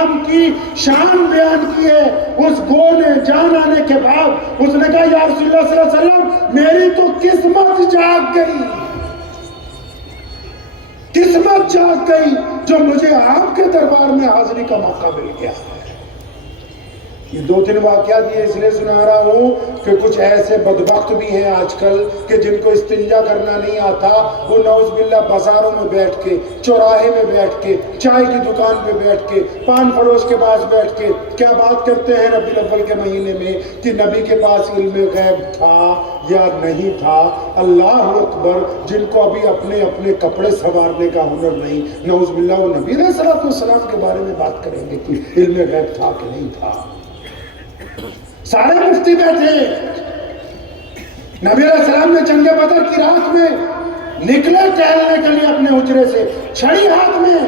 السلام کی شان بیان کی ہے. اس گو نے جان آنے کے بعد اس نے کہا یا رسول اللہ صلی اللہ علیہ وسلم میری تو قسمت جاگ گئی، قسمت جاگ گئی جو مجھے آپ کے دربار میں حاضری کا موقع مل گیا. یہ 2-3 واقعات یہ اس لیے سنا رہا ہوں کہ کچھ ایسے بدبخت بھی ہیں آج کل کہ جن کو استنجا کرنا نہیں آتا، وہ نعوذ باللہ بازاروں میں بیٹھ کے، چوراہے میں بیٹھ کے، چائے کی دکان پہ بیٹھ کے، پان فروش کے پاس بیٹھ کے کیا بات کرتے ہیں ربیع الاول کے مہینے میں کہ نبی کے پاس علم غیب تھا یا نہیں تھا. اللہ اکبر. جن کو ابھی اپنے اپنے کپڑے سنوارنے کا ہنر نہیں، نعوذ باللہ وہ نبی علیہ السلام کے بارے میں بات کریں گے کہ علم غیب تھا کہ نہیں تھا. سارے مفتی بیٹھے. نبی علیہ السلام نے جنگ بدر کی رات میں نکلے ٹہلنے کے لیے اپنے حجرے سے، چھڑی ہاتھ میں،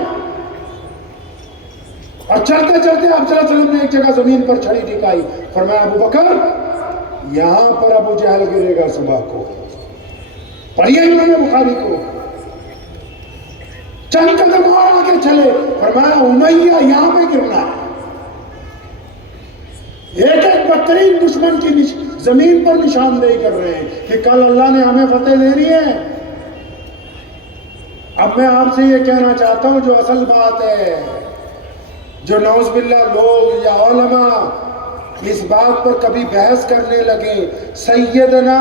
اور چلتے چلتے آپ صلی اللہ علیہ وسلم نے ایک جگہ زمین پر چھڑی ٹکائی. فرمایا ابو بکر یہاں پر ابو جہل گرے گا صبح کو. پڑھیے امام بخاری کو. چند قدم اور آگے چلے، فرمایا امیہ یہاں پہ گرنا ہے. ایک ایک بدترین دشمن کی زمین پر نشاندہی کر رہے ہیں کہ کل اللہ نے ہمیں فتح دینی ہے. اب میں آپ سے یہ کہنا چاہتا ہوں جو اصل بات ہے، جو نعوذ باللہ لوگ یا علماء اس بات پر کبھی بحث کرنے لگے، سیدنا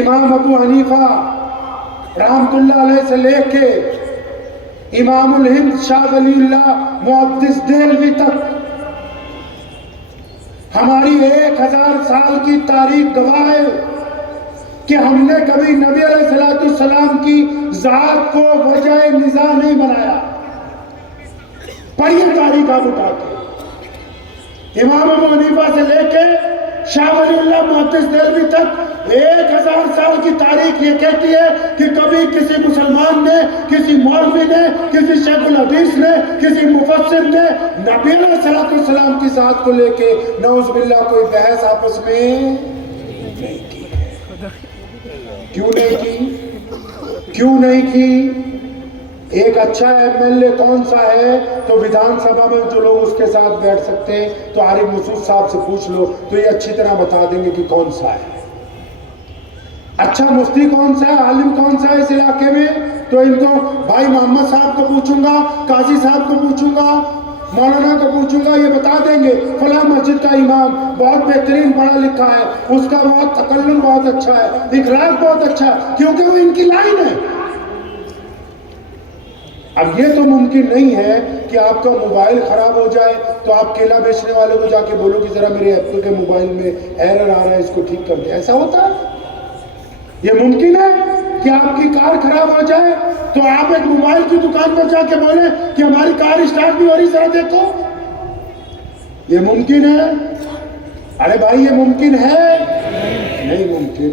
امام ابو حنیفہ رحمت اللہ علیہ سے لے کے امام الہند شاہ ولی اللہ محدث دہلوی تک ہماری 1000 سال کی تاریخ گواہ ہے کہ ہم نے کبھی نبی علیہ السلام کی ذات کو وجہ نزاع نہیں بنایا. پڑھیے تاریخ آپ اٹھا کے، امام ابو حنیفہ سے لے کے شاہ ولی اللہ محدث دہلوی تک 1000 سال کی تاریخ یہ کہتی ہے کہ کبھی کسی مسلمان نے، کسی مولوی نے، کسی شیخ الحدیث نے، کسی مفسر نے نبی علیہ السلام کی ذات کو لے کے نعوذ باللہ کوئی بحث آپس میں نہیں کی. کیوں نہیں کی؟ کیوں نہیں کی؟ ایک اچھا MLA کون سا ہے تو ویدھان سبھا میں جو لوگ اس کے ساتھ بیٹھ سکتے ہیں تو عارف مسعود صاحب سے پوچھ لو تو یہ اچھی طرح بتا دیں گے کہ کون سا ہے. اچھا مفتی کون سا ہے، عالم کون سا ہے اس علاقے میں، تو ان کو بھائی محمد صاحب کو پوچھوں گا، قاضی صاحب کو پوچھوں گا، مولانا کو پوچھوں گا، یہ بتا دیں گے فلاں مسجد کا امام بہت بہترین پڑھا لکھا ہے، اس کا بہت تکلم بہت اچھا ہے، اخلاق بہت اچھا ہے، کیونکہ وہ ان کی لائن ہے. اب یہ تو ممکن نہیں ہے کہ آپ کا موبائل خراب ہو جائے تو آپ کیلا بیچنے والے کو جا کے بولو کہ ذرا میرے ایپل کے موبائل میں ایرر آ رہا ہے، اس کو ٹھیک کر دیں. ایسا ہوتا ہے؟ یہ ممکن ہے کہ آپ کی کار خراب ہو جائے تو آپ ایک موبائل کی دکان پر جا کے بولیں کہ ہماری کار اسٹارٹ نہیں ہو رہی، ذرا دیکھو؟ یہ ممکن ہے؟ ارے بھائی یہ ممکن ہے؟ نہیں ممکن.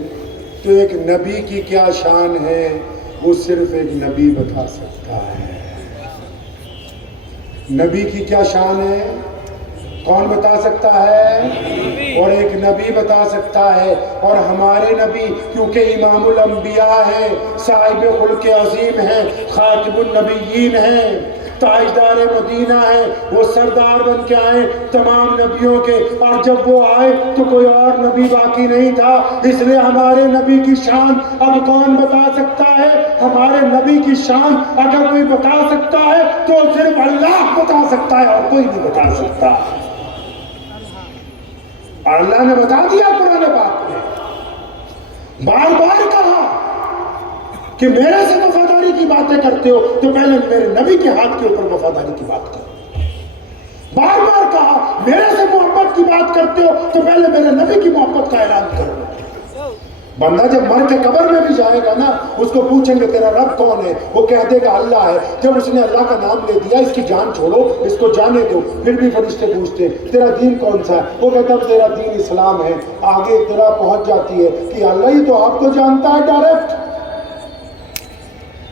تو ایک نبی کی کیا شان ہے وہ صرف ایک نبی بتا سکتا ہے. نبی کی کیا شان ہے کون بتا سکتا ہے؟ اور ایک نبی بتا سکتا ہے. اور ہمارے نبی کیونکہ امام الانبیاء ہیں، صاحب خلق عظیم ہیں، خاتم النبیین ہیں، تاجدار مدینہ ہیں، وہ سردار بن کے آئے تمام نبیوں کے، اور جب وہ آئے تو کوئی اور نبی باقی نہیں تھا. اس لیے ہمارے نبی کی شان اب کون بتا سکتا ہے؟ ہمارے نبی کی شان اگر کوئی بتا سکتا ہے تو صرف اللہ بتا سکتا ہے اور کوئی نہیں بتا سکتا. اور اللہ نے بتا دیا قرآن پاک میں، بار بار کہا کہ میرے سے وفاداری کی باتیں کرتے ہو تو پہلے میرے نبی کے ہاتھ کے اوپر وفاداری کی بات کرو. بار بار کہا میرے سے محبت کی بات کرتے ہو تو پہلے میرے نبی کی محبت کا اعلان کرو. بندہ جب مر کے قبر میں بھی جائے گا نا، اس کو پوچھیں گے تیرا رب کون ہے، وہ کہہ دے گا اللہ ہے. جب اس نے اللہ کا نام لے دیا، اس کی جان چھوڑو، اس کو جانے دو. پھر بھی فرشتے پوچھتے تیرا دین کون سا ہے، وہ کہتا ہے تیرا دین اسلام ہے. آگے اطلاع پہنچ جاتی ہے کہ اللہ ہی تو آپ کو جانتا ہے ڈائریکٹ.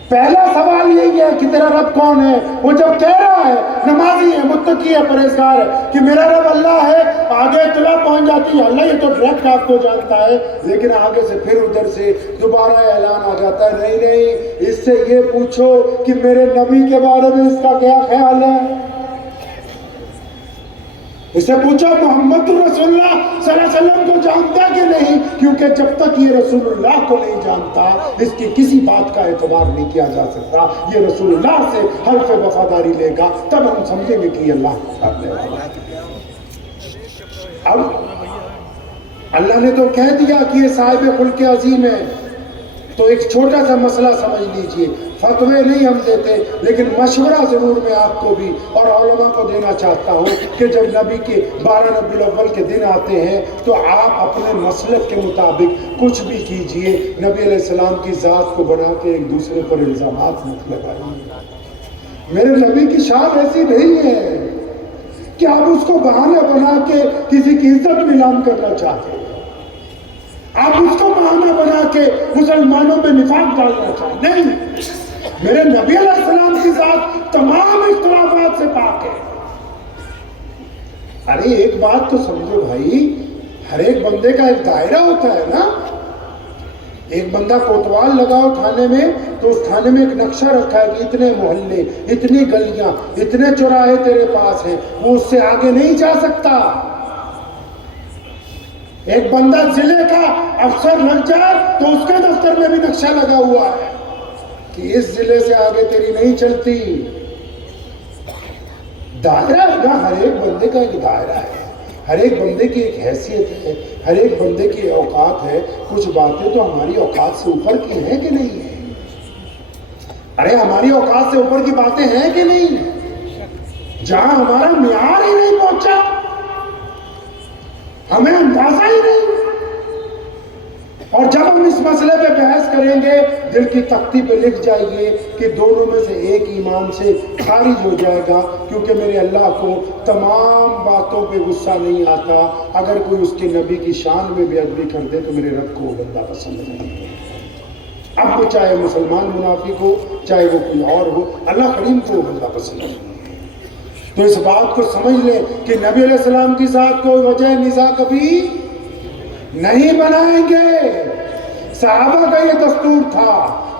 پہلا سوال یہی ہے کہ تیرا رب کون ہے؟ وہ جب کہہ رہا ہے نمازی ہے، متقی ہے، پرہیزگار ہے کہ میرا رب اللہ ہے، آگے اطلاع پہنچ جاتی ہے اللہ یہ تو ڈائریکٹ آپ کو جانتا ہے، لیکن آگے سے پھر ادھر سے دوبارہ اعلان آ جاتا ہے نہیں نہیں، اس سے یہ پوچھو کہ میرے نبی کے بارے میں اس کا کیا خیال ہے، اس سے پوچھو محمد رسول اللہ صلی اللہ علیہ وسلم کو جانتا کہ نہیں، کیونکہ جب تک یہ رسول اللہ کو نہیں جانتا اس کی کسی بات کا اعتبار نہیں کیا جا سکتا، یہ رسول اللہ سے حلف وفاداری لے گا تب ہم سمجھیں گے کہ یہ اللہ کے ساتھ لے گا۔ اب اللہ نے تو کہہ دیا کہ یہ صاحب خلق عظیم ہے، تو ایک چھوٹا سا مسئلہ سمجھ لیجئے، فتوے نہیں ہم دیتے لیکن مشورہ ضرور میں آپ کو بھی اور علماء کو دینا چاہتا ہوں کہ جب نبی کے 12 ربیع الاول کے دن آتے ہیں تو آپ اپنے مسلک کے مطابق کچھ بھی کیجئے، نبی علیہ السلام کی ذات کو بنا کے ایک دوسرے پر الزامات مت لگائیے۔ میرے نبی کی شان ایسی نہیں ہے کہ آپ اس کو بہانہ بنا کے کسی کی عزت نیلام کرنا چاہتے ہیں، آپ اس کو بہانہ بنا کے مسلمانوں میں نفاق ڈالنا چاہتے ہیں، نہیں، میرے نبی علیہ السلام کی ذات تمام اختلافات سے پاک ہے۔ ارے ایک بات تو سمجھو بھائی، ہر ایک بندے کا ایک دائرہ ہوتا ہے نا، ایک بندہ کوتوال لگاؤ تھانے میں تو اس تھانے میں ایک نقشہ رکھا ہے کہ اتنے محلے، اتنی گلیاں، اتنے چوراہے تیرے پاس ہیں، وہ اس سے آگے نہیں جا سکتا۔ ایک بندہ ضلع کا افسر لگ جائے تو اس کے دفتر میں بھی نقشہ لگا ہوا ہے کہ اس ضلع سے آگے تیری نہیں چلتی۔ دائرہ نا، ہر ایک بندے کا ایک دائرہ ہے، ہر ایک بندے کی ایک حیثیت ہے، ہر ایک بندے کی اوقات ہے، کچھ باتیں تو ہماری اوقات سے اوپر کی ہیں کہ نہیں ہیں؟ ارے ہماری اوقات سے اوپر کی باتیں ہیں کہ نہیں؟ جہاں ہمارا معیار ہی نہیں پہنچا، ہمیں اندازہ ہی نہیں، اور جب ہم اس مسئلے پہ بحث کریں گے دل کی تختی پہ لکھ جائیے کہ دونوں میں سے ایک ایمان سے خارج ہو جائے گا، کیونکہ میرے اللہ کو تمام باتوں پہ غصہ نہیں آتا، اگر کوئی اس کے نبی کی شان میں بے ادبی کر دے تو میرے رب کو وہ بندہ پسند نہیں ہے۔ اب وہ چاہے مسلمان منافق ہو چاہے وہ کوئی اور ہو، اللہ کریم کو وہ بندہ پسند نہیں ہے۔ تو اس بات کو سمجھ لیں کہ نبی علیہ السلام کی ذات کو وجہ نزاع کبھی نہیں بنائیں گے۔ صحابہ کا یہ دستور تھا،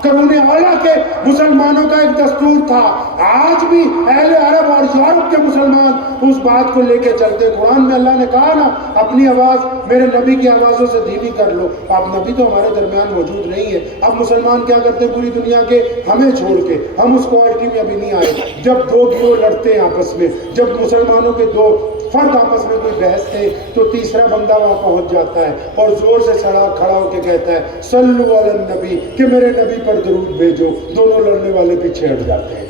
قرون اولیٰ کے مسلمانوں کا ایک دستور تھا، آج بھی اہل عرب اور یورپ کے مسلمان اس بات کو لے کے چلتے۔ قرآن میں اللہ نے کہا نا اپنی آواز میرے نبی کی آوازوں سے دھیمی کر لو، اب نبی تو ہمارے درمیان موجود نہیں ہے، اب مسلمان کیا کرتے ہیں پوری دنیا کے ہمیں چھوڑ کے، ہم اس کوالٹی میں ابھی نہیں آئے۔ جب دو گروہ لڑتے ہیں آپس میں، جب مسلمانوں کے دو فرد آپس میں کوئی بحث ہے تو تیسرا بندہ وہاں پہنچ جاتا ہے اور زور سے کھڑا ہو کے کہتا ہے صلو علی النبی، کہ میرے نبی پر درود بھیجو، دونوں لڑنے والے پیچھے ہٹ جاتے ہیں۔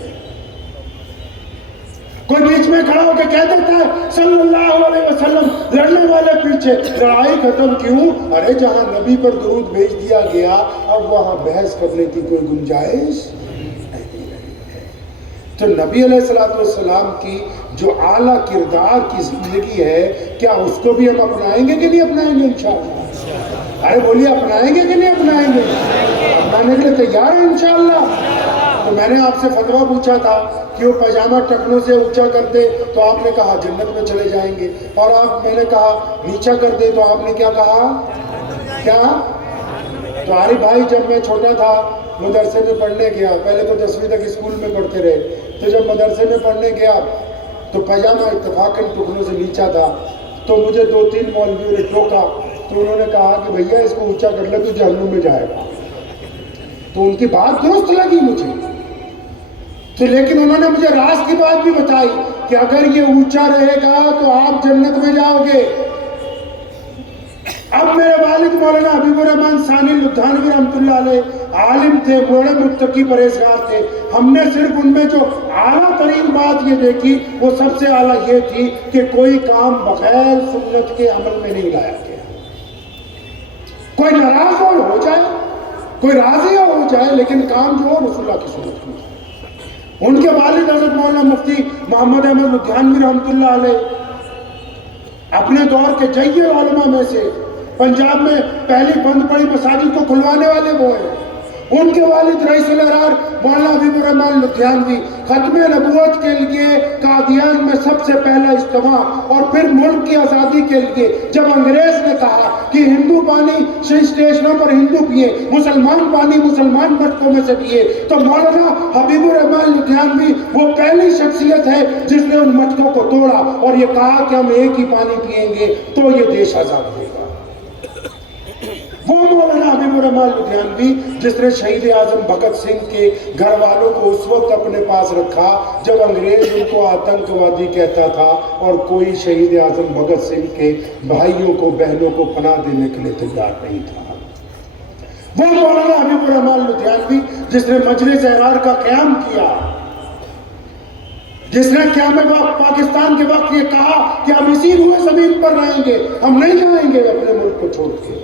کوئی بیچ میں کھڑا ہو کے کہہ دیتا ہے صلی اللہ علیہ وسلم، لڑنے والے پیچھے، لڑائی ختم کیوں؟ ارے جہاں نبی پر درود بھیج دیا گیا اب وہاں بحث کرنے کی کوئی گنجائش نہیں ہے۔ تو نبی علیہ السلام کی جو اعلیٰ کردار کی زندگی ہے، کیا اس کو بھی ہم اپنائیں گے کہ نہیں اپنائیں گے انشاءاللہ؟ ارے بولیے اپنائیں گے کہ نہیں اپنائیں گے؟ اپنانے کے لیے تیار ہیں انشاءاللہ؟ تو میں نے آپ سے فتویٰ پوچھا تھا کہ وہ پاجامہ ٹکنوں سے اونچا کر دے تو آپ نے کہا جنت میں چلے جائیں گے، اور میں نے کہا نیچا کر دے تو آپ نے کیا کہا؟ کیا؟ تو عارف بھائی جب میں چھوٹا تھا مدرسے میں پڑھنے گیا، پہلے تو 10ویں تک اسکول میں پڑھتے رہے، تو جب مدرسے میں پڑھنے گیا تو پاجامہ اتفاقاً ٹکنوں سے نیچا تھا، تو مجھے 2-3 مولویوں نے ٹوکا، تو انہوں نے کہا کہ بھیا اس کو اونچا کر لے تو جہنم میں جائے گا۔ تو ان کی بات درست لگی مجھے، تو لیکن انہوں نے مجھے راز کی بات بھی بتائی کہ اگر یہ اونچا رہے گا تو آپ جنت میں جاؤ گے۔ اب میرے والد مولانا حبیب الرحمن ثانی لدھیانوی رحمۃ اللہ علیہ عالم تھے، بڑے متقی پرہیزگار تھے، ہم نے صرف ان میں جو اعلیٰ ترین بات یہ دیکھی وہ سب سے اعلیٰ یہ تھی کہ کوئی کام بغیر سنت کے عمل میں نہیں لایا گیا۔ کوئی ناراض ہو جائے، کوئی راضی ہو جائے، لیکن کام جو ہو رسول اللہ کی سنت میں۔ ان کے والد حضرت مولانا مفتی محمد احمد لدھیانوی رحمۃ اللہ علیہ اپنے دور کے جیے علماء میں سے، پنجاب میں پہلی بند پڑی مساجد کو کھلوانے والے وہ ہیں، ان کے والد رئیس الارار مولانا حبیب الرحمان لدھیانوی ختم نبوت کے لیے قادیان میں سب سے پہلا اجتماع اور پھر ملک کی آزادی کے لیے جب انگریز نے کہا کہ ہندو پانی اسٹیشنوں پر ہندو پیے، مسلمان پانی مسلمان مٹکوں میں سے پیے، تو مولانا حبیب الرحمان لدھیانوی وہ پہلی شخصیت ہے جس نے ان مٹکوں کو توڑا اور یہ کہا کہ ہم ایک ہی پانی پیئیں گے تو یہ دیش آزاد ہوگا۔ وہ مولانا حبیب الرحمان لدھیانوی جس نے شہید اعظم بھگت سنگھ کے گھر والوں کو اس وقت اپنے پاس رکھا جب انگریز ان کو آتنکوادی کہتا تھا اور کوئی شہید اعظم بھگت سنگھ کے بھائیوں کو بہنوں کو پناہ دینے کے لیے تیار نہیں تھا۔ وہ مولانا حبیب الرحمان لدھیانوی جس نے مجلس احرار کا قیام کیا، جس نے قیام پاکستان کے وقت یہ کہا کہ ہم اسی روئے زمین پر رہیں گے، ہم نہیں جائیں گے اپنے ملک کو چھوڑ کے،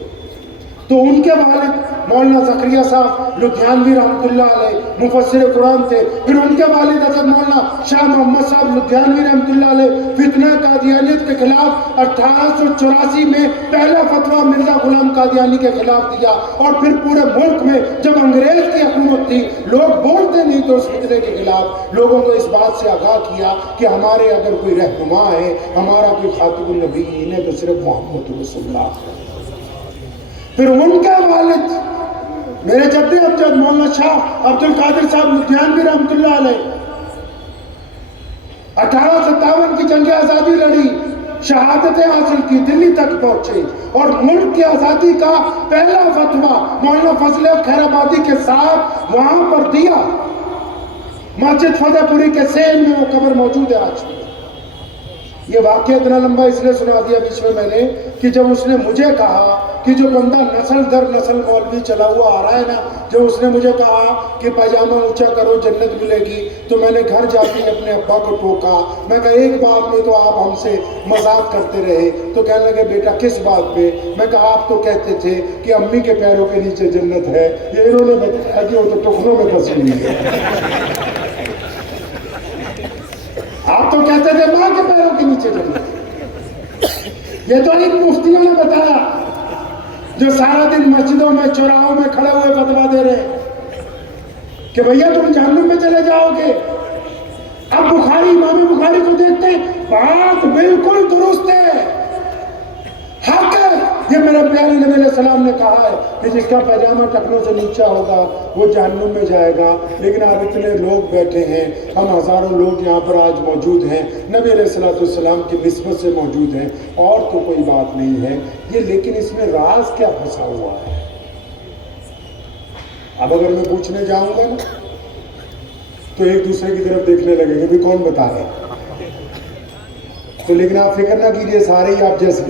تو ان کے والد مولانا زکریا صاحب لدھیانوی رحمۃ اللہ علیہ مفسر قرآن تھے، پھر ان کے والد حضرت مولانا شاہ محمد صاحب لدھیانوی رحمۃ اللہ علیہ فتنہ قادیانیت کے خلاف 1884 میں پہلا فتویٰ مرزا غلام قادیانی کے خلاف دیا، اور پھر پورے ملک میں جب انگریز کی حکومت تھی لوگ بولتے نہیں تو اس فتنے کے خلاف لوگوں کو اس بات سے آگاہ کیا کہ ہمارے اگر کوئی رہنما ہے، ہمارا کوئی خاتم النبیین ہے تو صرف محمد رسول اللہ ہے۔ پھر ان کے والد میرے جد امجد مولانا شاہ عبد القادر صاحب لدھیانوی رحمۃ اللہ علیہ 1857 کی جنگ آزادی لڑی، شہادتیں حاصل کی، دلی تک پہنچے اور ملک کی آزادی کا پہلا فتویٰ مولانا فضل خیر آبادی کے ساتھ وہاں پر دیا۔ مسجد فتح پوری کے سین میں وہ قبر موجود ہے آج بھی۔ یہ واقعہ اتنا لمبا اس لیے سنا دیا بیچ میں نے کہ جب اس نے مجھے کہا کہ جو بندہ نسل در نسل مولوی چلا ہوا آ رہا ہے نا، جب اس نے مجھے کہا کہ پاجامہ اونچا کرو جنت ملے گی، تو میں نے گھر جاتی اپنے ابا کو ٹوکا، میں کہا ایک بات میں تو آپ ہم سے مذاق کرتے رہے، تو کہنے لگے بیٹا کس بات پہ؟ میں کہا آپ تو کہتے تھے کہ امی کے پیروں کے نیچے جنت ہے، یہ انہوں نے بتایا کہ وہ تو ٹکڑوں میں پھنسی ہوئی ہے۔ آپ تو کہتے تھے ماں کے پیروں کے نیچے جنت، یہ تو ان مفتیوں نے بتایا جو سارا دن مسجدوں میں چوراہوں میں کھڑے ہوئے فتویٰ دے رہے ہیں کہ بھیا تم جہنم میں چلے جاؤ گے۔ اب بخاری امام بخاری کو دیکھتے ہیں، بات بالکل درست ہے، حق ہے۔ یہ میرے پیارے نبی علیہ السلام نے کہا ہے کہ جس کا پاجامہ ٹخنوں سے نیچا ہوگا وہ جہنم میں جائے گا، لیکن آپ اتنے لوگ بیٹھے ہیں، ہم ہزاروں لوگ یہاں پر آج موجود ہیں، نبی علیہ السلام کی نسبت سے موجود ہیں، اور تو کوئی بات نہیں ہے یہ، لیکن اس میں راز کیا پھنسا ہوا ہے؟ اب اگر میں پوچھنے جاؤں گا نا تو ایک دوسرے کی طرف دیکھنے لگے گا بھی کون بتا رہے ہیں، تو لیکن آپ فکر نہ کیجئے، سارے ہی آپ جیسے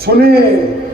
سنیں۔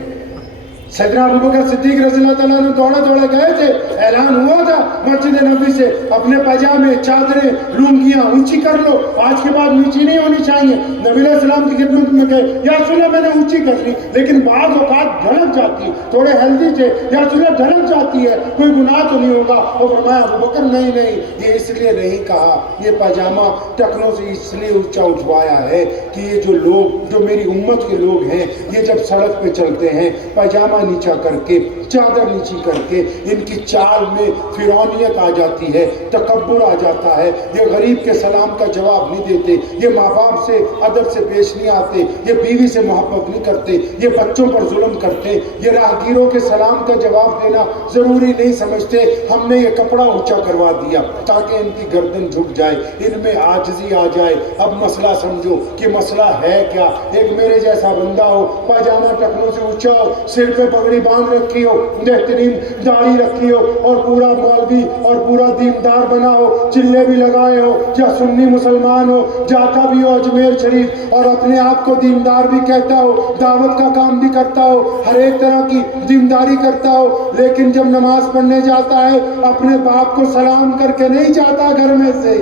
سیدنا ابوبکر صدیق رضی اللہ تعالیٰ عنہ دوڑے دوڑے گئے تھے، اعلان ہوا تھا مسجد نبوی سے اپنے پاجامے چادریں لنگیاں اونچی کر لو، آج کے بعد نیچی نہیں ہونی چاہیے۔ نبی علیہ السلام کی خدمت میں گئے، یا رسول اللہ میں نے اونچی کر لی، لیکن بعض اوقات ڈھلک جاتی ہے، تھوڑے ہیلدی تھے، یا رسول اللہ ڈھلک جاتی ہے، کوئی گناہ تو نہیں ہوگا؟ اور فرمایا ابوبکر نہیں، یہ اس لیے نہیں کہا، یہ پاجامہ ٹخنوں سے اس لیے اونچا اٹھوایا ہے کہ یہ جو لوگ جو میری امت کے لوگ ہیں یہ جب سڑک پہ چلتے ہیں پاجامہ نیچا کر کے چادر نیچی کر کے ان کی چال میں فرعونیت آ جاتی ہے، تکبر آ جاتا ہے، یہ غریب کے سلام کا جواب نہیں دیتے، یہ ماں باپ سے ادب سے پیش نہیں آتے، یہ بیوی سے محبت نہیں کرتے، یہ بچوں پر ظلم کرتے، یہ راہگیروں کے سلام کا جواب دینا ضروری نہیں سمجھتے۔ ہم نے یہ کپڑا اونچا کروا دیا تاکہ ان کی گردن جھک جائے، ان میں عاجزی آ جائے۔ اب مسئلہ سمجھو کہ مسئلہ ہے کیا؟ ایک میرے جیسا بندہ ہو، پاجامہ ٹخنوں سے اونچا ہو، سر پہ پگڑی باندھ رکھی ہو، بہترین داڑھی رکھی ہو، اور پورا مولوی اور پورا دیندار بنا ہو، چلے بھی لگائے ہو، یا سنی مسلمان ہو، جاتا بھی ہو اجمیر شریف، اور اپنے آپ کو دیندار بھی کہتا ہو، دعوت کا کام بھی کرتا ہو، ہر ایک طرح کی دینداری کرتا ہو، لیکن جب نماز پڑھنے جاتا ہے اپنے باپ کو سلام کر کے نہیں جاتا گھر میں سے۔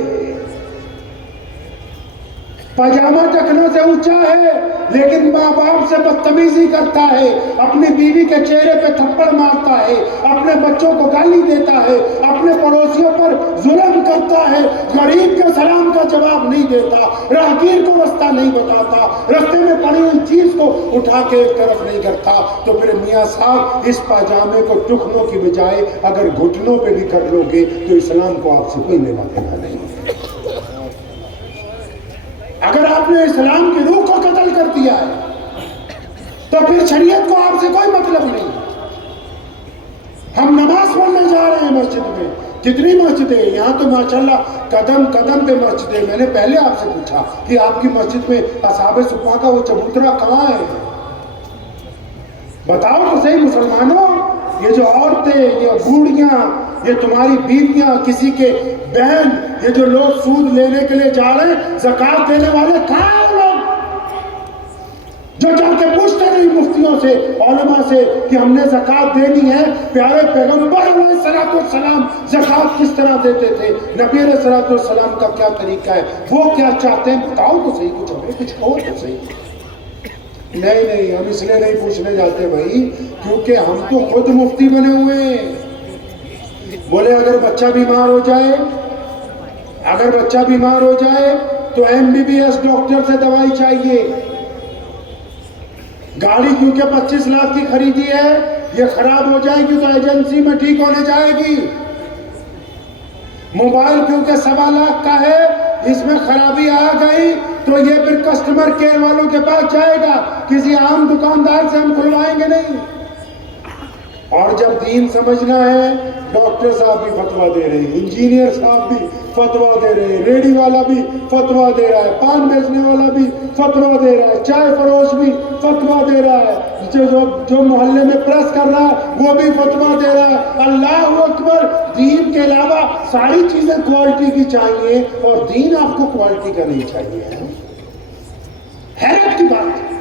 پاجامہ ٹکنے سے اونچا ہے لیکن ماں باپ سے بدتمیزی کرتا ہے، اپنی بیوی کے چہرے پہ تھپڑ مارتا ہے، اپنے بچوں کو گالی دیتا ہے، اپنے پڑوسیوں پر ظلم کرتا ہے، غریب کے سلام کا جواب نہیں دیتا، راہگیر کو رستہ نہیں بتاتا، رستے میں پڑی ہوئی چیز کو اٹھا کے ایک طرف نہیں کرتا، تو پھر میاں صاحب اس پاجامے کو ٹکنوں کی بجائے اگر گھٹنوں پہ بھی کر لو گے تو اسلام کو آپ سے کوئی لینا دینا نہیں ہے۔ اگر آپ نے اسلام کی روح کو قتل کر دیا ہے تو پھر شریعت کو آپ سے کوئی مطلب نہیں۔ ہم نماز پڑھنے جا رہے ہیں مسجد میں، کتنی مسجدیں ہیں یہاں تو ماشاءاللہ قدم قدم پہ مسجدیں۔ میں نے پہلے آپ سے پوچھا کہ آپ کی مسجد میں اصحاب صفا کا وہ چبوترا کہاں ہے؟ بتاؤ تو صحیح مسلمانوں، یہ جو عورتیں، یہ بوڑھیاں، یہ تمہاری بیویاں، کسی کے بہن، یہ جو لوگ سود لینے کے لیے جا رہے ہیں، زکوٰۃ دینے والے کہاں ہیں وہ لوگ جو جا کے پوچھتے نہیں مفتیوں سے، علماء سے کہ ہم نے زکوٰۃ دینی ہے؟ پیارے پیغمبر علیہ السلام زکوٰۃ کس طرح دیتے تھے؟ نبی علیہ السلام کا کیا طریقہ ہے؟ وہ کیا چاہتے ہیں؟ بتاؤ تو صحیح، کچھ ہمیں کچھ کہو تو صحیح۔ نہیں ہم اس لیے نہیں پوچھنے جاتے بھائی کیونکہ ہم تو خود مفتی بنے ہوئے ہیں۔ بولے اگر بچہ بیمار ہو جائے تو MBBS ڈاکٹر سے دوائی چاہیے، گاڑی کیونکہ 25 لاکھ کی خریدی ہے، یہ خراب ہو جائے گی تو ایجنسی میں ٹھیک ہونے جائے گی، موبائل کیونکہ 1.25 لاکھ کا ہے، اس میں خرابی آ گئی تو یہ پھر کسٹمر کیئر والوں کے پاس جائے گا، کسی عام دکاندار سے ہم کھلوائیں گے نہیں۔ اور جب دین سمجھنا ہے، ڈاکٹر صاحب بھی فتویٰ دے رہے ہیں، انجینئر صاحب بھی فتویٰ دے رہے ہیں، ریڑھی والا بھی فتویٰ دے رہا ہے، پان بیچنے والا بھی فتویٰ دے رہا ہے، چائے فروش بھی فتویٰ دے رہا ہے، جو محلے میں پریس کر رہا ہے وہ بھی فتویٰ دے رہا ہے۔ اللہ اکبر! دین کے علاوہ ساری چیزیں کوالٹی کی چاہیے اور دین آپ کو کوالٹی کا نہیں چاہیے۔ حیرت کی بات ہے۔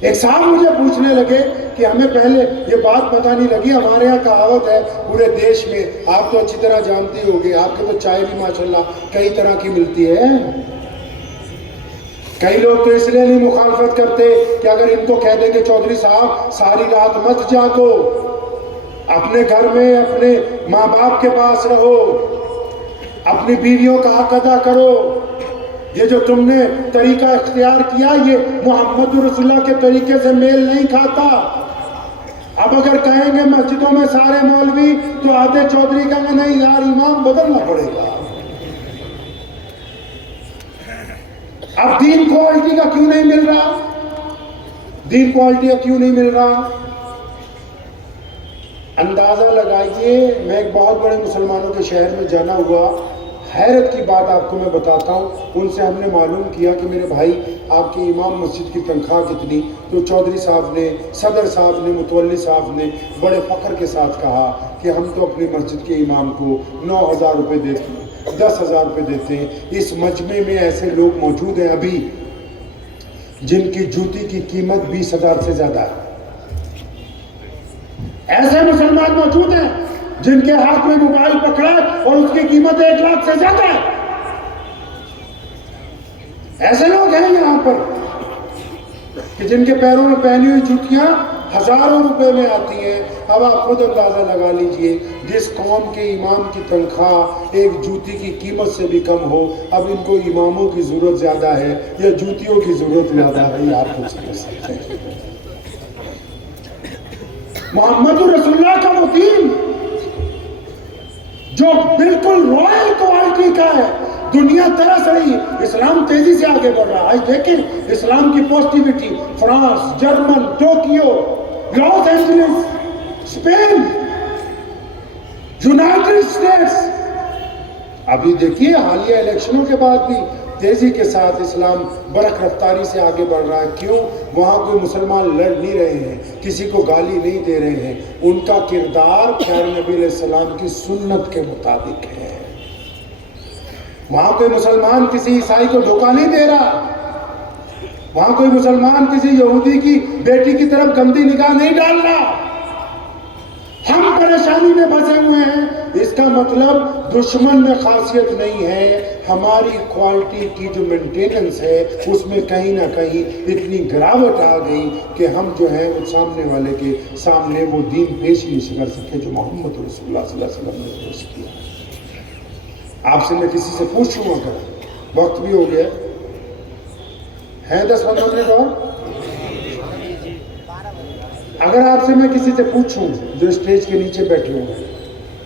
ایک صاحب مجھے پوچھنے لگے کہ ہمیں پہلے یہ بات پتہ نہیں لگی، ہمارے یہاں کہاوت ہے پورے دیش میں، آپ تو اچھی طرح جانتی ہوگی، آپ کے تو چائے بھی ماشاءاللہ کئی طرح کی ملتی ہے۔ کئی لوگ تو اس لیے نہیں مخالفت کرتے کہ اگر ان کو کہہ دیں کہ چودھری صاحب ساری رات مت جاگو، اپنے گھر میں اپنے ماں باپ کے پاس رہو، اپنی بیویوں کا حق ادا کرو، یہ جو تم نے طریقہ اختیار کیا یہ محمد رسول اللہ کے طریقے سے میل نہیں کھاتا۔ اب اگر کہیں گے مسجدوں میں سارے مولوی تو آدھے چودھری کہیں گے نہیں یار امام بدلنا پڑے گا۔ اب دین کوالٹی کا کیوں نہیں مل رہا؟ دین کوالٹی کا کیوں نہیں مل رہا؟ اندازہ لگائیے، میں ایک بہت بڑے مسلمانوں کے شہر میں جانا ہوا، حیرت کی بات آپ کو میں بتاتا ہوں، ان سے ہم نے معلوم کیا کہ میرے بھائی آپ کی امام مسجد کی تنخواہ کتنی؟ تو چودھری صاحب نے، صدر صاحب نے، متولی صاحب نے بڑے فخر کے ساتھ کہا کہ ہم تو اپنی مسجد کے امام کو 9,000 روپے دیتے ہیں، 10,000 روپے دیتے ہیں۔ اس مجمع میں ایسے لوگ موجود ہیں ابھی جن کی جوتی کی قیمت 20,000 سے زیادہ ہے، ایسے مسلمان موجود ہیں جن کے ہاتھ میں موبائل پکڑا اور اس کی قیمت 1 لاکھ سے زیادہ ہے۔ ایسے لوگ ہیں یہاں پر کہ جن کے پیروں میں پہنی ہوئی جوتیاں ہزاروں روپے میں آتی ہیں۔ اب آپ خود اندازہ لگا لیجئے، جس قوم کے امام کی تنخواہ ایک جوتی کی قیمت سے بھی کم ہو، اب ان کو اماموں کی ضرورت زیادہ ہے یا جوتیوں کی ضرورت زیادہ ہے، یہ آپ خود سمجھ سکتے ہیں۔ محمد رسول اللہ کا وہ دین جو بالکل رائل کوالٹی کا ہے، دنیا ترس رہی، اسلام تیزی سے آگے بڑھ رہا ہے۔ آج دیکھیں اسلام کی positivity, France, German, Tokyo, Los Angeles, Spain, United States, ابھی دیکھیے حالیہ الیکشنوں کے بعد بھی تیزی کے ساتھ اسلام برق رفتاری سے آگے بڑھ رہا ہے۔ کیوں؟ وہاں کوئی مسلمان لڑ نہیں رہے ہیں، کسی کو گالی نہیں دے رہے ہیں، ان کا کردار پیارے نبی علیہ السلام کی سنت کے مطابق ہے۔ وہاں کوئی مسلمان کسی عیسائی کو دھوکہ نہیں دے رہا، وہاں کوئی مسلمان کسی یہودی کی بیٹی کی طرف گندی نگاہ نہیں ڈال رہا۔ ہم پریشانی میں پھنسے ہوئے ہیں، اس کا مطلب دشمن میں خاصیت نہیں ہے، ہماری کوالٹی کی جو مینٹیننس ہے اس میں کہیں نہ کہیں اتنی گراوٹ آ گئی کہ ہم جو ہے وہ سامنے والے کے سامنے وہ دین پیش ہی نہیں کر سکے جو محمد رسول اللہ صلی اللہ علیہ وسلم نے پیش کیا۔ آپ سے میں کسی سے پوچھوں اگر وقت بھی ہو گیا ہے 10-15 منٹ اور، اگر آپ سے میں کسی سے پوچھوں جو اسٹیج کے نیچے بیٹھے ہوئے ہیں،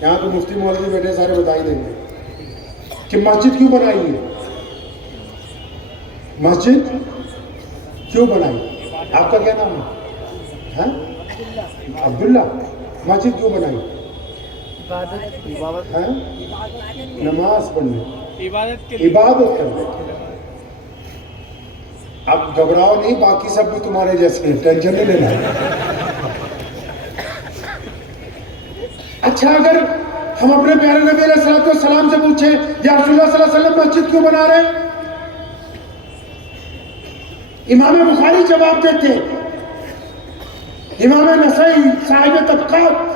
یہاں تو مفتی مولوی بیٹھے سارے بتائی دیں گے کہ مسجد کیوں بنائی ہے، مسجد کیوں بنائی؟ آپ کا کیا نام ہے؟ عبداللہ۔ مسجد کیوں بنائی؟ نماز پڑھنے، عبادت کرنے۔ اب گھبراؤ نہیں، باقی سب بھی تمہارے جیسے ہیں، ٹینشن نہیں لینا۔ اچھا اگر ہم اپنے پیارے نبی علیہ السلام سے پوچھیں یا رسول اللہ صلی اللہ علیہ وسلم مسجد کیوں بنا رہے ہیں؟ امام بخاری جواب دیتے ہیں، امام نسائی صاحب طبقات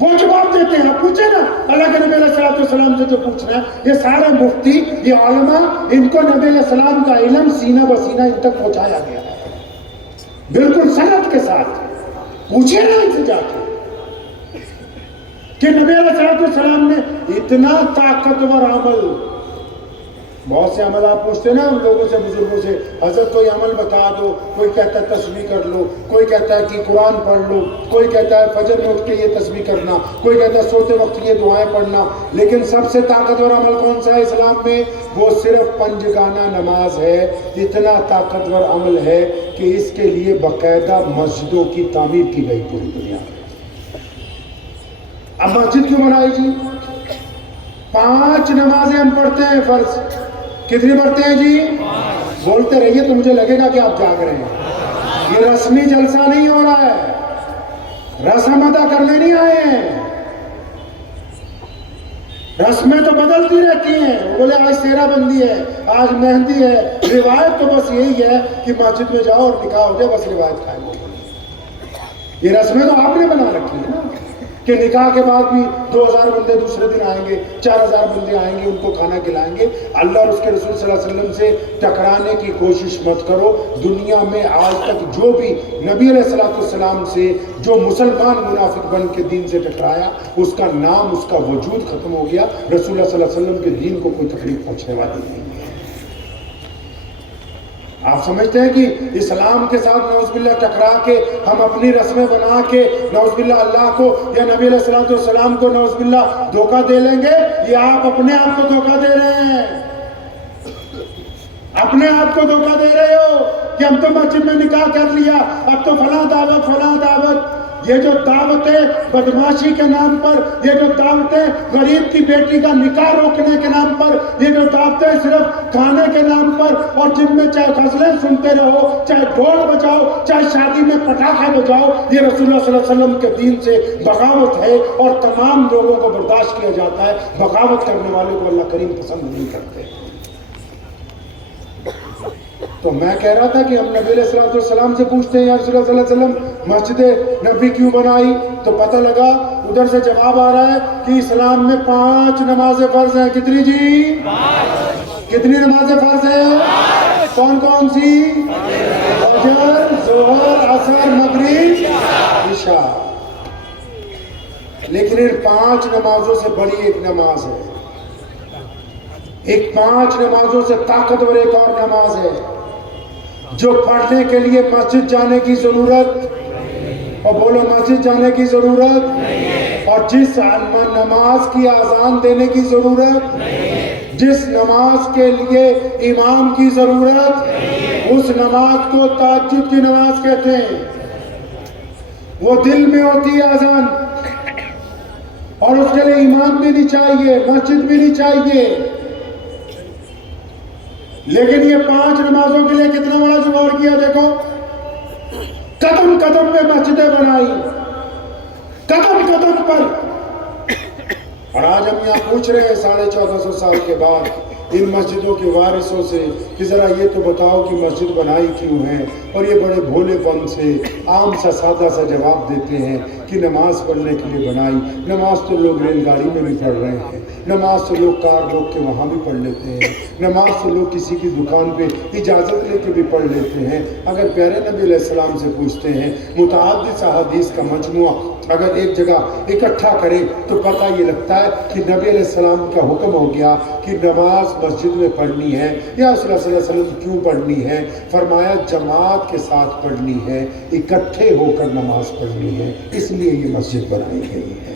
وہ جواب دیتے ہیں۔ آپ پوچھیں نا اللہ کے نبی علیہ السلام سے جو پوچھنا ہے، یہ سارے مفتی، یہ علماء، ان کو نبی علیہ السلام کا علم سینہ بسینہ ان تک پہنچایا گیا ہے بالکل سند کے ساتھ۔ پوچھیں نا ان سے جا کے کہ نبی علیہ السلام نے اتنا طاقتور عمل، بہت سے عمل آپ پوچھتے ہیں نا ان لوگوں سے، بزرگوں سے، حضرت کوئی عمل بتا دو، کوئی کہتا ہے تسبیح کر لو، کوئی کہتا ہے کہ قرآن پڑھ لو، کوئی کہتا ہے فجر میں اٹھ کے یہ تسبیح کرنا، کوئی کہتا ہے سوتے وقت یہ دعائیں پڑھنا، لیکن سب سے طاقتور عمل کون سا ہے اسلام میں؟ وہ صرف پنجگانہ نماز ہے۔ اتنا طاقتور عمل ہے کہ اس کے لیے باقاعدہ مسجدوں کی تعمیر کی گئی پوری دنیا میں۔ اب مسجد کیوں بنائی جی؟ 5 نمازیں ہم پڑھتے ہیں فرض، کتنی پڑھتے ہیں جی؟ بولتے رہیے تو مجھے لگے گا کہ آپ جاگ رہے ہیں۔ یہ رسمی جلسہ نہیں ہو رہا ہے، رسم ادا کرنے نہیں آئے ہیں۔ رسمیں تو بدلتی رہتی ہیں، وہ بولے آج سیرہ بندی ہے، آج مہندی ہے، روایت تو بس یہی ہے کہ مسجد میں جاؤ اور نکاح ہو جائے، بس روایت قائم ہو گئی۔ یہ رسمیں تو آپ نے بنا رکھی ہیں نا کہ نکاح کے بعد بھی 2000 بندے دوسرے دن آئیں گے، 4000 بندے آئیں گے، ان کو کھانا کھلائیں گے۔ اللہ اور اس کے رسول صلی اللہ علیہ وسلم سے ٹکرانے کی کوشش مت کرو۔ دنیا میں آج تک جو بھی نبی علیہ السلام سے جو مسلمان منافق بن کے دین سے ٹکرایا، اس کا نام، اس کا وجود ختم ہو گیا۔ رسول اللہ صلی اللہ علیہ وسلم کے دین کو کوئی تکلیف پہنچنے والی نہیں ہے۔ آپ سمجھتے ہیں کہ اسلام کے ساتھ نعوذ باللہ ٹکرا کے ہم اپنی رسمیں بنا کے نعوذ باللہ اللہ کو یا نبی علیہ السلام کو نعوذ باللہ دھوکہ دے لیں گے؟ یہ آپ اپنے آپ کو دھوکہ دے رہے ہیں، اپنے آپ کو دھوکہ دے رہے ہو کہ ہم تو مسجد میں نکاح کر لیا، اب تو فلاں دعوت فلاں دعوت۔ یہ جو دعوتیں بدماشی کے نام پر، یہ جو دعوتیں غریب کی بیٹی کا نکاح روکنے کے نام پر، یہ جو دعوتیں صرف کھانے کے نام پر، اور جن میں چاہے غزلیں سنتے رہو، چاہے ڈھول بجاؤ، چاہے شادی میں پٹاخے بجاؤ، یہ رسول اللہ صلی اللہ علیہ وسلم کے دین سے بغاوت ہے، اور تمام لوگوں کو برداشت کیا جاتا ہے۔ بغاوت کرنے والے کو اللہ کریم پسند نہیں کرتے۔ تو میں کہہ رہا تھا کہ ہم نبی علیہ السلام سے پوچھتے ہیں یا رسول اللہ صلی اللہ علیہ وسلم مسجد نبی کیوں بنائی، تو پتہ لگا ادھر سے جواب آ رہا ہے کہ اسلام میں 5 نمازیں فرض ہیں۔ کتنی جی؟ 5۔ کتنی نمازیں فرض ہیں؟ کون کون سی؟ فجر، ظہر، عصر، مغرب، عشاء۔ لیکن ان 5 نمازوں سے بڑی ایک نماز ہے، ایک 5 نمازوں سے طاقتور ایک اور نماز ہے جو پڑھنے کے لیے مسجد جانے کی ضرورت، اور بولو مسجد جانے کی ضرورت، اور جس نماز کی اذان دینے کی ضرورت، جس نماز کے لیے امام کی ضرورت، اس نماز کو تہجد کی نماز کہتے ہیں۔ وہ دل میں ہوتی ہے اذان، اور اس کے لیے امام بھی نہیں چاہیے، مسجد بھی نہیں چاہیے۔ لیکن یہ 5 نمازوں کے لیے کتنا بڑا جگاڑ کیا، دیکھو قدم قدم پہ مسجدیں بنائی، قدم قدم پر۔ اور آج ہم یہاں پوچھ رہے ہیں 1450 سال کے بعد ان مسجدوں کے وارثوں سے کہ ذرا یہ تو بتاؤ کہ مسجد بنائی کیوں ہے، اور یہ بڑے بھولے پن سے عام سا سادہ سا جواب دیتے ہیں کہ نماز پڑھنے کے لیے بنائی۔ نماز تو لوگ ریل گاڑی میں بھی پڑھ رہے ہیں، نماز تو لوگ کار روک کے وہاں بھی پڑھ لیتے ہیں، نماز تو لوگ کسی کی دکان پہ اجازت لے کے بھی پڑھ لیتے ہیں۔ اگر پیارے نبی علیہ السلام سے پوچھتے ہیں متعدد احادیث کا مجموعہ اگر ایک جگہ اکٹھا کرے تو پتہ یہ لگتا ہے کہ نبی علیہ السلام کا حکم ہو گیا کہ نماز مسجد میں پڑھنی ہے۔ یا رسول اللہ صلی اللہ علیہ وسلم کیوں پڑھنی ہے؟ فرمایا جماعت کے ساتھ پڑھنی ہے، اکٹھے ہو کر نماز پڑھنی ہے، اس لیے یہ مسجد بنائی گئی ہے۔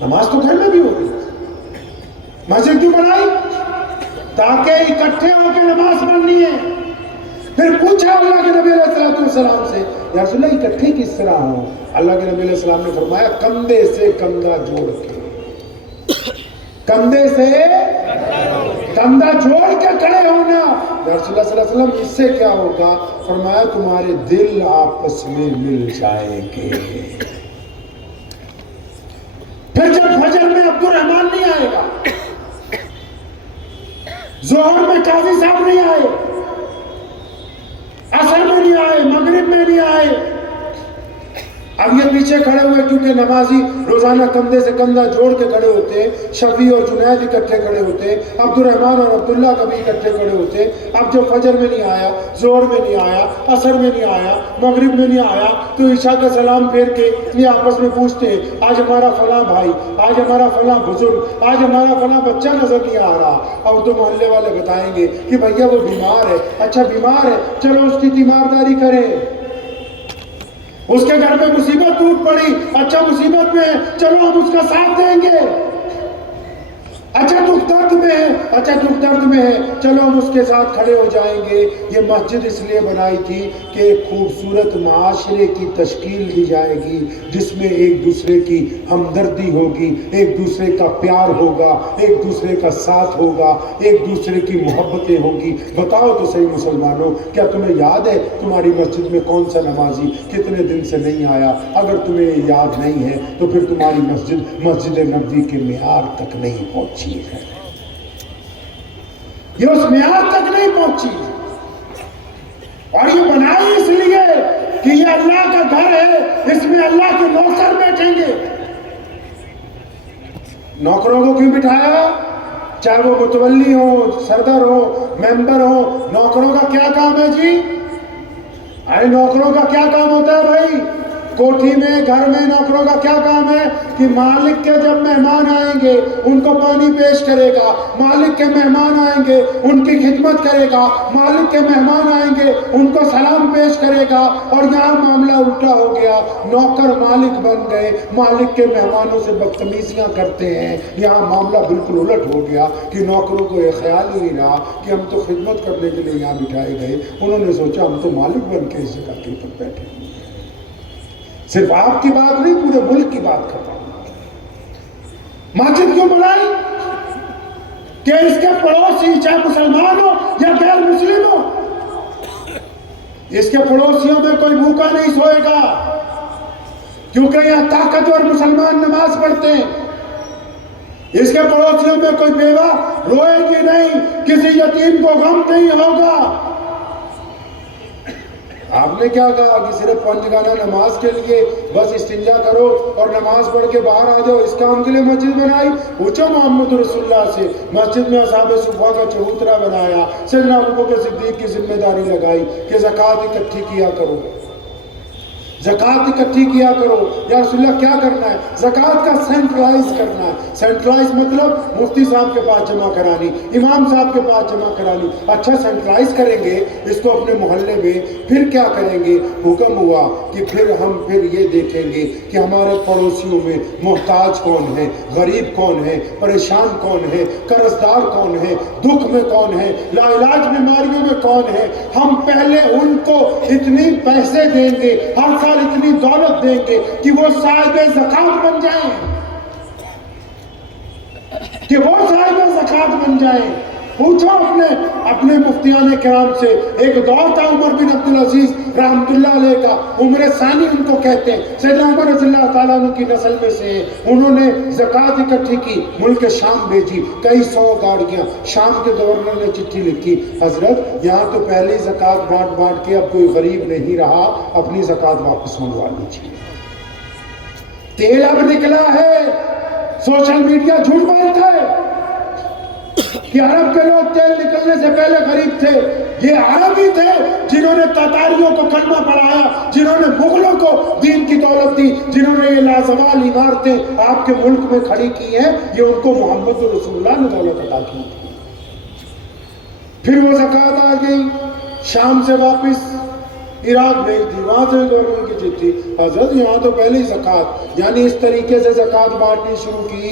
نماز تو گھر میں بھی ہوتی ہے، مسجد کیوں بنائی؟ تاکہ اکٹھے ہو کے نماز پڑھنی ہے۔ پھر پوچھا اللہ کے نبی علیہ السلام سے یا رسول اللہ اکٹھے کس طرح ہوں؟ اللہ کے نبی علیہ السلام نے فرمایا کندھے سے کندھا جوڑ کے، کندھے سے کندھا جوڑ کے کھڑے ہونا۔ یا رسول اللہ صلی اللہ علیہ وسلم اس سے کیا ہوگا؟ فرمایا تمہارے دل آپس میں مل جائیں گے۔ پھر جب فجر میں عبد الرحمان نہیں آئے گا، ظہر میں قاضی صاحب نہیں آئے، عصر میں نہیں آئے، مغرب میں نہیں آئے، اب یہ پیچھے کھڑے ہوئے کیونکہ نمازی روزانہ کندھے سے کندھا جوڑ کے کھڑے ہوتے، شفیع اور جنید اکٹھے کھڑے ہوتے، عبد الرحمان اور عبداللہ کبھی اکٹھے کھڑے ہوتے۔ اب جو فجر میں نہیں آیا، ظہر میں نہیں آیا، عصر میں نہیں آیا، مغرب میں نہیں آیا، تو عشاء کا سلام پھیر کے یہ آپس میں پوچھتے ہیں آج ہمارا فلاں بھائی، آج ہمارا فلاں بزرگ، آج ہمارا فلاں بچہ نظر نہیں آ رہا۔ اب تو محلے والے بتائیں گے کہ بھیا وہ بیمار ہے۔ اچھا بیمار ہے، چلو اس کی تیمارداری کریں۔ اس کے گھر پہ مصیبت ٹوٹ پڑی، اچھا مصیبت میں ہے، چلو ہم اس کا ساتھ دیں گے۔ اچھا دکھ درد میں ہے، اچھا دکھ درد میں ہے، چلو ہم اس کے ساتھ کھڑے ہو جائیں گے۔ یہ مسجد اس لیے بنائی تھی کہ ایک خوبصورت معاشرے کی تشکیل دی جائے گی جس میں ایک دوسرے کی ہمدردی ہوگی، ایک دوسرے کا پیار ہوگا، ایک دوسرے کا ساتھ ہوگا، ایک دوسرے کی محبتیں ہوگی۔ بتاؤ تو صحیح مسلمانوں، کیا تمہیں یاد ہے تمہاری مسجد میں کون سا نمازی کتنے دن سے نہیں آیا؟ اگر تمہیں یاد نہیں ہے تو پھر تمہاری مسجد نبوی کے معیار تک نہیں پہنچی ہے، یہ اس معیار تک نہیں پہنچی۔ اور یہ بنائی اس لیے کہ یہ اللہ کا گھر ہے، اس میں اللہ کے نوکر بیٹھیں گے۔ نوکروں کو کیوں بٹھایا؟ چاہے وہ متولی ہو، صدر ہو، ممبر ہو، نوکروں کا کیا کام ہے جی؟ ارے نوکروں کا کیا کام ہوتا ہے بھائی؟ کوٹھی میں، گھر میں نوکروں کا کیا کام ہے کہ مالک کے جب مہمان آئیں گے ان کو پانی پیش کرے گا، مالک کے مہمان آئیں گے ان کی خدمت کرے گا، مالک کے مہمان آئیں گے ان کو سلام پیش کرے گا۔ اور یہاں معاملہ الٹا ہو گیا، نوکر مالک بن گئے، مالک کے مہمانوں سے بدتمیزیاں کرتے ہیں۔ یہاں معاملہ بالکل الٹ ہو گیا کہ نوکروں کو یہ خیال ہی نہیں رہا کہ ہم تو خدمت کرنے کے لیے یہاں بٹھائے گئے، انہوں نے سوچا ہم تو مالک بن کے اس جگہ کے اوپر بیٹھے۔ صرف آپ کی بات نہیں، پورے ملک کی بات کرتا ہوں۔ مسجد کیوں بنائی؟ کہ اس کے پڑوسی چاہے مسلمان ہو یا غیر مسلم ہو، اس کے پڑوسیوں میں کوئی بھوکا نہیں سوئے گا، کیونکہ یہاں طاقتور مسلمان نماز پڑھتے ہیں۔ اس کے پڑوسیوں میں کوئی بیوہ روئے گی نہیں، کسی یتیم کو غم نہیں ہوگا۔ آپ نے کیا کہا کہ صرف پنجگانہ نماز کے لیے بس استنجا کرو اور نماز پڑھ کے باہر آ جاؤ، اس کام کے لیے مسجد بنائی؟ پوچھو محمد رسول اللہ سے، مسجد میں اصحاب صفہ کا چبوترا بنایا، سیدنا ابوبکر صدیق کی ذمہ داری لگائی کہ زکوٰۃ اکٹھی کیا کرو، زکوٰۃ اکٹھی کیا کرو۔ یا رسول اللہ کیا کرنا ہے؟ زکوٰۃ کا سینٹرلائز کرنا ہے۔ سینٹرلائز مطلب مفتی صاحب کے پاس جمع کرانی، امام صاحب کے پاس جمع کرانی۔ اچھا سینٹرلائز کریں گے اس کو اپنے محلے میں، پھر کیا کریں گے؟ حکم ہوا کہ ہم یہ دیکھیں گے کہ ہمارے پڑوسیوں میں محتاج کون ہے، غریب کون ہے، پریشان کون ہے، قرضدار کون ہے، دکھ میں کون ہے، لا علاج بیماریوں میں کون ہے۔ ہم پہلے ان کو اتنی پیسے دیں گے، ہر سال اتنی دولت دیں گے کہ وہ صاحب زکوٰۃ بن جائیں، کہ وہ صاحب زکوٰۃ بن جائیں۔ پوچھو اپنے مفتیان کرام سے، ایک دور تھا عمر بن عبدالعزیز رحمت اللہ علیہ کا، عمر ثانی ان کو کہتے ہیں، سیدنا عمر رضی اللہ تعالیٰ عنہ کی نسل میں سے ہیں۔ انہوں نے زکوٰۃ اکٹھی کی، ملک شام بھیجی، کئی 100 گاڑیاں۔ شام کے گورنر نے چٹھی لکھی، حضرت یہاں تو پہلے زکوٰۃ بانٹ کے اب کوئی غریب نہیں رہا، اپنی زکوٰۃ واپس منگوا لیجیے۔ تیل اب نکلا ہے، سوشل میڈیا جھوٹ بولتا ہے کہ عرب کے لوگ تیل نکلنے سے پہلے غریب تھے. یہ عرب ہی تھے جنہوں نے تاتاریوں کو کلمہ پڑھایا، جنہوں نے مغلوں کو دین کی دولت دی، جنہوں نے یہ لازوال عمارتیں آپ کے ملک میں کھڑی کی ہیں. یہ ان کو محمد رسول اللہ نے دولت عطا کی. پھر وہ زکوٰۃ آ گئی، شام سے واپس عراق بھیج دی، وہاں سے گورنمنٹ کی چٹھی، حضرت یہاں تو پہلے ہی زکوٰۃ. یعنی اس طریقے سے زکوٰۃ بانٹنی شروع کی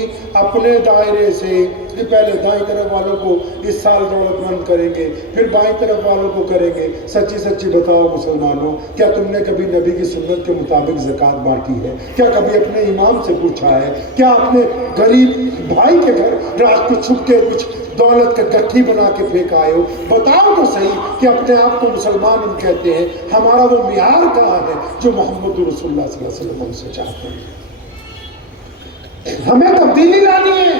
اپنے دائرے سے کہ پہلے دائیں طرف والوں کو اس سال دولت مند کریں گے، پھر بائیں طرف والوں کو کریں گے. سچی سچی بتاؤ مسلمانوں، کیا تم نے کبھی نبی کی سنت کے مطابق زکوٰۃ بانٹی ہے؟ کیا کبھی اپنے امام سے پوچھا ہے؟ کیا اپنے غریب بھائی کے گھر رات کو چھپ کے کچھ دولت کا گٹھی بنا کے پھینک آئے ہو؟ بتاؤ تو صحیح کہ اپنے آپ کو مسلمان ہم کہتے ہیں. ہمارا وہ معیار کہاں ہے جو محمد رسول اللہ صلی اللہ علیہ وسلم ہم سے چاہتے ہیں؟ ہمیں تبدیلی لانی ہے.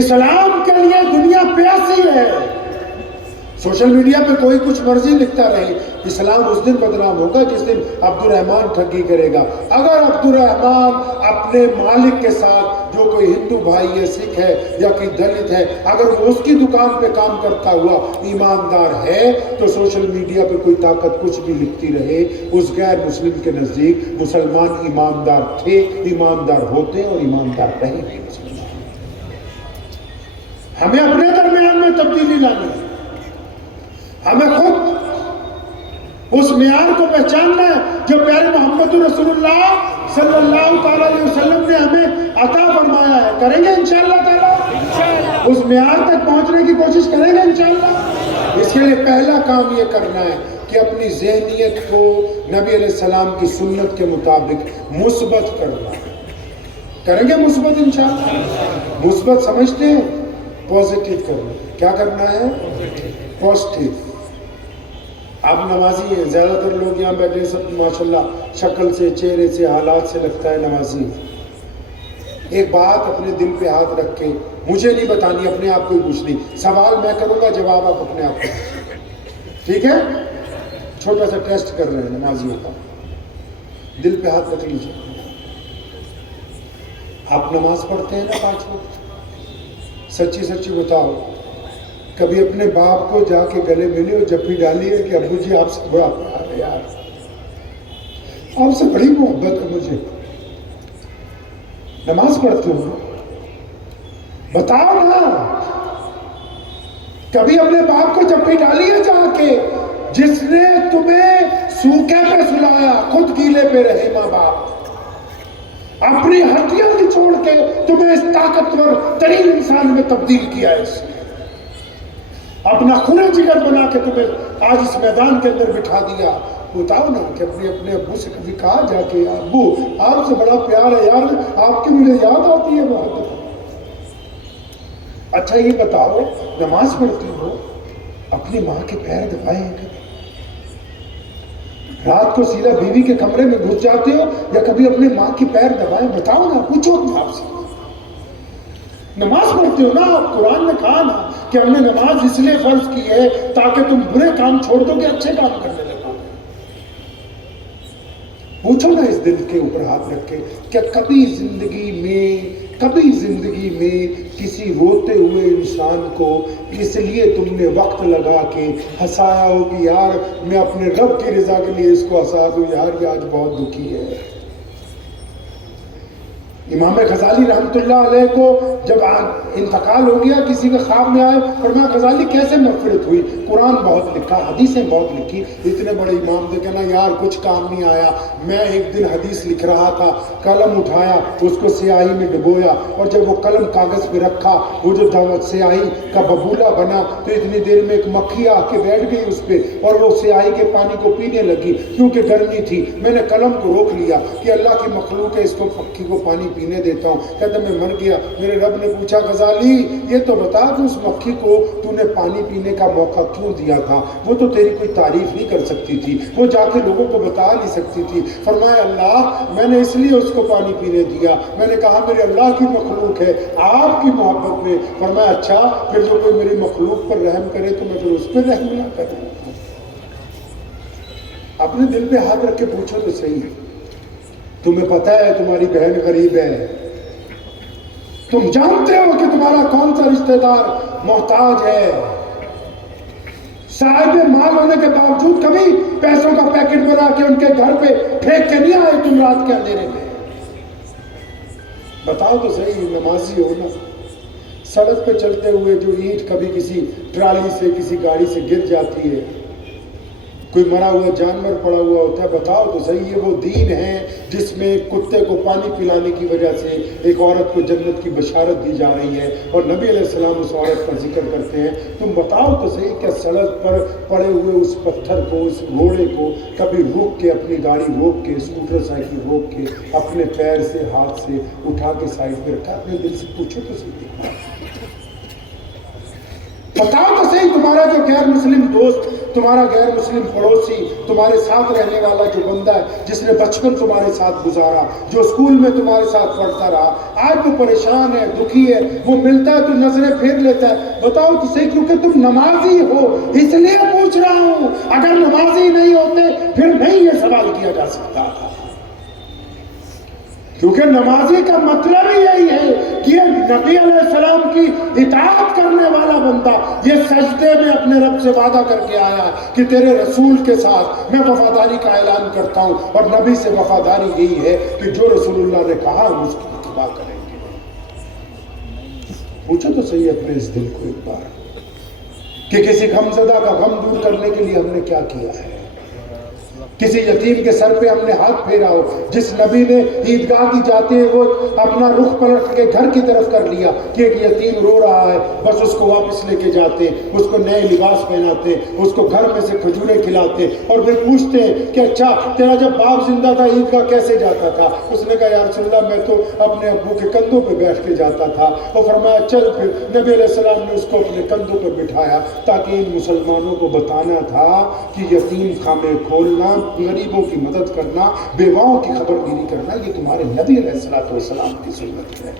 اسلام کے لیے دنیا پیاسی ہے. سوشل میڈیا پہ کوئی کچھ مرضی لکھتا رہے، اسلام اس دن بدنام ہوگا جس دن عبد الرحمن ٹھگی کرے گا. اگر عبد الرحمن اپنے مالک کے ساتھ، جو کوئی ہندو بھائی ہے، سکھ ہے یا کوئی دلت ہے، اگر وہ اس کی دکان پہ کام کرتا ہوا ایماندار ہے، تو سوشل میڈیا پہ کوئی طاقت کچھ بھی لکھتی رہے، اس غیر مسلم کے نزدیک مسلمان ایماندار تھے، ایماندار ہوتے اور ایماندار رہے ہیں. ہمیں اپنے درمیان میں تبدیلی لانی ہے. ہمیں خود اس معیار کو پہچاننا ہے جو پیارے محمد رسول اللہ صلی اللہ تعالیٰ علیہ وسلم نے ہمیں عطا فرمایا ہے. کریں گے انشاءاللہ تعالیٰ، اس معیار تک پہنچنے کی کوشش کریں گے انشاءاللہ. اس کے لیے پہلا کام یہ کرنا ہے کہ اپنی ذہنیت کو نبی علیہ السلام کی سنت کے مطابق مثبت کرنا. کریں گے مثبت انشاءاللہ. مثبت سمجھتے ہیں؟ پازیٹیو کرنا. کیا کرنا ہے؟ پازیٹیو. آپ نمازی ہیں، زیادہ تر لوگ یہاں بیٹھے سب ماشاءاللہ شکل سے، چہرے سے، حالات سے لگتا ہے نمازی. ایک بات اپنے دل پہ ہاتھ رکھ کے، مجھے نہیں بتانی، اپنے آپ کو ہی پوچھنی. سوال میں کروں گا، جواب آپ اپنے آپ کو. ٹھیک ہے؟ چھوٹا سا ٹیسٹ کر رہے ہیں نمازیوں کا. دل پہ ہاتھ رکھ لیجیے. آپ نماز پڑھتے ہیں نا 5 وقت؟ سچی سچی بتاؤ، کبھی اپنے باپ کو جا کے گلے ملے اور جب بھی ڈالی ہے کہ ابو جی آپ سے بڑا پیار ہے یار، آپ سے بڑی محبت ہے مجھے. نماز پڑھتے ہو؟ بتاؤ نا. کبھی اپنے باپ کو جب بھی ڈالی ہے جا کے، جس نے تمہیں سوکھے پہ سلایا، خود گیلے پہ رہے ماں باپ، اپنی ہڈیاں نچوڑ کے تمہیں اس طاقتور ترین انسان میں تبدیل کیا ہے، اس نے اپنا خون جگر بنا کے تمہیں آج اس میدان کے اندر بٹھا دیا. بتاؤ نا کہ اپنے ابو سے کبھی کہا جا کے ابو آپ سے بڑا پیار ہے یار، آپ کی مجھے یاد آتی ہے محبت. اچھا یہ بتاؤ، نماز پڑھتے ہو، اپنی ماں کے پیر دبائے ہیں کبھی؟ رات کو سیدھا بیوی کے کمرے میں گھس جاتے ہو یا کبھی اپنے ماں کی پیر دبائے؟ بتاؤ نا، پوچھو آپ سے. نماز پڑھتے ہو نا آپ. قرآن نے کہا نا کہ ہم نے نماز اس لیے فرض کی ہے تاکہ تم برے کام چھوڑ دو کہ اچھے کام کرنے لگو. پوچھو نا اس دل کے اوپر ہاتھ رکھ کے، کیا کبھی زندگی میں کسی روتے ہوئے انسان کو اس لیے تم نے وقت لگا کے ہنسایا ہو کہ یار میں اپنے رب کی رضا کے لیے اس کو ہنسا دوں، یار یہ آج بہت دکھی ہے. امام غزالی رحمت اللہ علیہ کو جب انتقال ہو گیا، کسی کے خواب میں آئے، فرمایا غزالی کیسے مغفرت ہوئی؟ قرآن بہت لکھا، حدیثیں بہت لکھی. اتنے بڑے امام تھے، کہنا یار کچھ کام نہیں آیا. میں ایک دن حدیث لکھ رہا تھا، قلم اٹھایا، اس کو سیاہی میں ڈبویا، اور جب وہ قلم کاغذ پہ رکھا، وہ جو سیاہی کا ببولا بنا، تو اتنی دیر میں ایک مکھی آ کے بیٹھ گئی اس پہ، اور وہ سیاہی کے پانی کو پینے لگی کیونکہ گرمی تھی. میں نے قلم کو روک لیا کہ اللہ کی مخلوق ہے، اس کو مکھی کو پانی پینے دیتا ہوں. کہتا میں مر گیا. میرے رب نے پوچھا غزالی یہ تو بتا کہ اس مکھی کو تو نے پانی پینے کا موقع کیوں دیا تھا؟ وہ تو تیری کوئی تعریف نہیں کر سکتی تھی، وہ جا کے لوگوں کو بتا نہیں سکتی تھی. فرمایا اللہ میں نے اس لیے اس کو پانی پینے دیا. میں نے کہا میرے اللہ کی مخلوق ہے آپ کی محبت میں. فرمایا اچھا پھر جو کوئی میری مخلوق پر رحم کرے تو میں پھر اس پہ رحم نہ کروں. اپنے دل پہ ہاتھ رکھ کے پوچھو تو صحیح ہے. تمہیں پتہ ہے تمہاری بہن غریب ہے، تم جانتے ہو کہ تمہارا کون سا رشتہ دار محتاج ہے، صاحب مال ہونے کے باوجود کبھی پیسوں کا پیکٹ بنا کے ان کے گھر پہ پھینک کے نہیں آئے تم رات کے اندھیرے میں؟ بتاؤ تو صحیح، نمازی ہو نا، سڑک پہ چلتے ہوئے جو اینٹ کبھی کسی ٹرالی سے کسی گاڑی سے گر جاتی ہے، کوئی مرا ہوا جانور پڑا ہوا ہوتا ہے، بتاؤ تو صحیح یہ وہ دین ہے جس میں ایک کتے کو پانی پلانے کی وجہ سے ایک عورت کو جنت کی بشارت دی جا رہی ہے، اور نبی علیہ السلام اس عورت کا ذکر کرتے ہیں۔ تم بتاؤ تو صحیح کیا سڑک پر پڑے ہوئے اس پتھر کو، اس گھوڑے کو کبھی روک کے، اپنی گاڑی روک کے، اسکوٹر سائیکل روک کے، اپنے پیر سے ہاتھ سے اٹھا کے سائڈ پہ رکھا؟ اپنے دل سے پوچھو تو صحیح، بتاؤ تو صحیح تمہارا جو غیر مسلم دوست، تمہارا غیر مسلم پڑوسی، تمہارے ساتھ رہنے والا جو بندہ ہے جس نے بچپن تمہارے ساتھ گزارا، جو اسکول میں تمہارے ساتھ پڑھتا رہا، آج وہ پریشان ہے، دکھی ہے، وہ ملتا ہے تو نظریں پھیر لیتا ہے، بتاؤ تو صحیح کیونکہ تم نمازی ہو اس لیے پوچھ رہا ہوں، اگر نمازی نہیں ہوتے پھر نہیں یہ سوال کیا جا سکتا تھا، کیونکہ نمازی کا مطلب ہی یہی ہے کہ یہ نبی علیہ السلام کی اطاعت کرنے والا بندہ یہ سجدے میں اپنے رب سے وعدہ کر کے آیا کہ تیرے رسول کے ساتھ میں وفاداری کا اعلان کرتا ہوں، اور نبی سے وفاداری یہی ہے کہ جو رسول اللہ نے کہا ہم اس کی اتباع کریں گے۔ پوچھو تو صحیح اپنے اس دل کو ایک بار کہ کسی غمزدہ کا غم دور کرنے کے لیے ہم نے کیا کیا ہے، کسی یتیم کے سر پہ ہم نے ہاتھ پھیرا ہو، جس نبی نے عیدگاہ کی جاتے ہیں وہ اپنا رخ پلٹ کے گھر کی طرف کر لیا کہ ایک یتیم رو رہا ہے، بس اس کو واپس لے کے جاتے، اس کو نئے لباس پہناتے، اس کو گھر میں سے کھجوریں کھلاتے، اور پھر پوچھتے ہیں کہ اچھا تیرا جب باپ زندہ تھا عیدگاہ کیسے جاتا تھا؟ اس نے کہا یا رسول اللہ میں تو اپنے ابو کے کندھوں پہ بیٹھ کے جاتا تھا، اور فرمایا چل پھر نبی علیہ السلام نے اس کو اپنے کندھوں پہ بٹھایا تاکہ ان مسلمانوں کو بتانا تھا کہ یتیم خانے کھولنا، غریبوں کی مدد کرنا، بیواؤں کی خبرگیری کرنا یہ تمہارے نبی علیہ السلام کی سنت ہے۔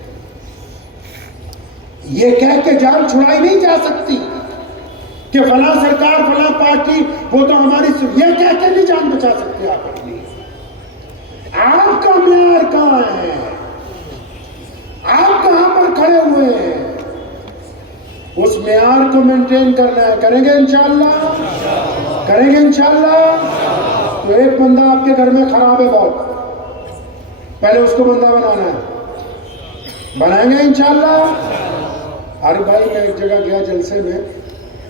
یہ کہہ کے جان چھڑائی نہیں جا سکتی کہ فلاں سرکار فلاں پارٹی وہ تو ہماری یہ کہہ کے نہیں جان بچا سکتے آپ اپنی۔ آپ کا معیار کہاں ہے؟ آپ کہاں پر کھڑے ہوئے ہیں؟ اس معیار کو مینٹین کرنا ہے، کریں گے انشاءاللہ، کریں گے انشاءاللہ۔ تو ایک بندہ آپ کے گھر میں خراب ہے بہت، پہلے اس کو بندہ بنانا ہے، بنائیں گے انشاءاللہ۔ عارف بھائی میں ایک جگہ گیا جلسے میں،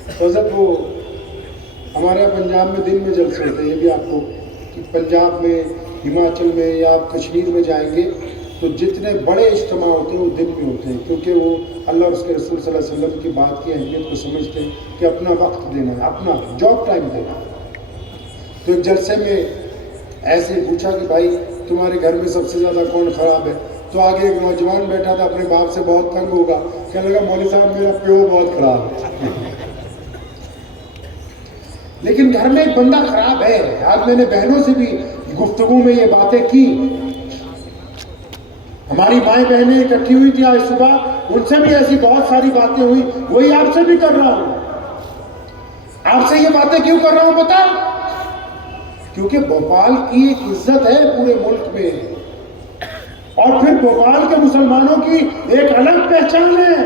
تو حضرت وہ ہمارے یہاں پنجاب میں دن میں جلسے ہوتے ہیں، یہ بھی آپ کو کہ پنجاب میں، ہماچل میں یا آپ کشمیر میں جائیں گے تو جتنے بڑے اجتماع ہوتے ہیں وہ دن میں ہوتے ہیں، کیونکہ وہ اللہ اور اس کے رسول صلی اللہ علیہ وسلم کی بات کی اہمیت کو سمجھتے ہیں کہ اپنا وقت دینا ہے، اپنا جاب ٹائم دینا ہے۔ تو ایک جلسے میں ایسے پوچھا کہ بھائی تمہارے گھر میں سب سے زیادہ کون خراب ہے؟ تو آگے ایک نوجوان بیٹھا تھا، اپنے باپ سے بہت تنگ ہوگا، کہنے لگا مولوی صاحب میرا پیو بہت خراب ہے۔ لیکن گھر میں ایک بندہ خراب ہے۔ آج میں نے بہنوں سے بھی گفتگو میں یہ باتیں کی، ہماری مائیں بہنیں اکٹھی ہوئی تھی آج صبح، ان سے بھی ایسی بہت ساری باتیں ہوئی، وہی آپ سے بھی کر رہا ہوں۔ آپ سے یہ باتیں کیوں کر رہا ہوں پتہ؟ کیونکہ بھوپال کی ایک عزت ہے پورے ملک میں، اور پھر بھوپال کے مسلمانوں کی ایک الگ پہچان ہے۔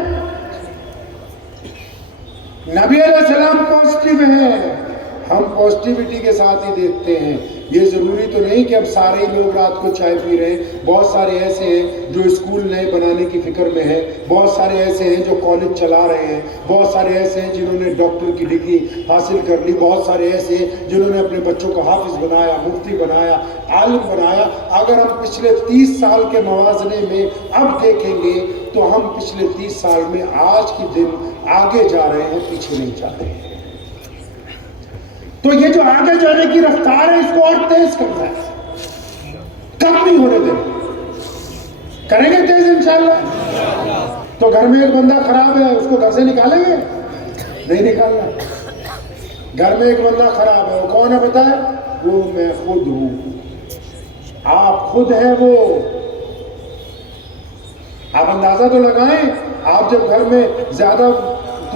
نبی علیہ السلام پازیٹیو ہیں، ہم پازیٹیوٹی کے ساتھ ہی دیکھتے ہیں۔ یہ ضروری تو نہیں کہ اب سارے ہی لوگ رات کو چائے پی رہے ہیں، بہت سارے ایسے ہیں جو اسکول نئے بنانے کی فکر میں ہیں، بہت سارے ایسے ہیں جو کالج چلا رہے ہیں، بہت سارے ایسے ہیں جنہوں نے ڈاکٹر کی ڈگری حاصل کر لی، بہت سارے ایسے ہیں جنہوں نے اپنے بچوں کو حافظ بنایا، مفتی بنایا، عالم بنایا۔ اگر ہم پچھلے 30 سال کے موازنے میں اب دیکھیں گے تو ہم پچھلے 30 سال میں آج کے دن آگے جا رہے ہیں، پیچھے نہیں جا رہے ہیں۔ تو یہ جو آگے جانے کی رفتار ہے اس کو اور تیز کرنا ہے، کم نہیں ہونے دیں، کریں گے تیز انشاءاللہ۔ تو گھر میں ایک بندہ خراب ہے، اس کو گھر سے نکالیں گے؟ نہیں نکالنا۔ گھر میں ایک بندہ خراب ہے، وہ کون ہے پتہ ہے؟ وہ میں خود ہوں، آپ خود ہیں وہ۔ آپ اندازہ تو لگائیں، آپ جب گھر میں زیادہ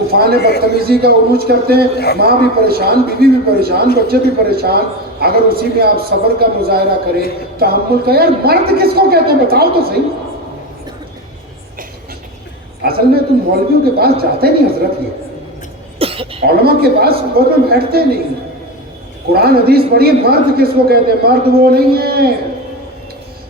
طوفان بدتمیزی کا عروج کرتے ہیں، ماں بھی پریشان، بیوی بھی پریشان، بچے بھی پریشان، اگر اسی میں آپ صبر کا مظاہرہ کریں، تحمل کا، یار مرد کس کو کہتے ہیں بتاؤ تو صحیح۔ اصل میں تم مولویوں کے پاس جاتے نہیں حضرت، یہ علماء کے پاس صحبت میں بیٹھتے نہیں، قرآن حدیث پڑھیے، مرد کس کو کہتے ہیں؟ مرد وہ نہیں ہے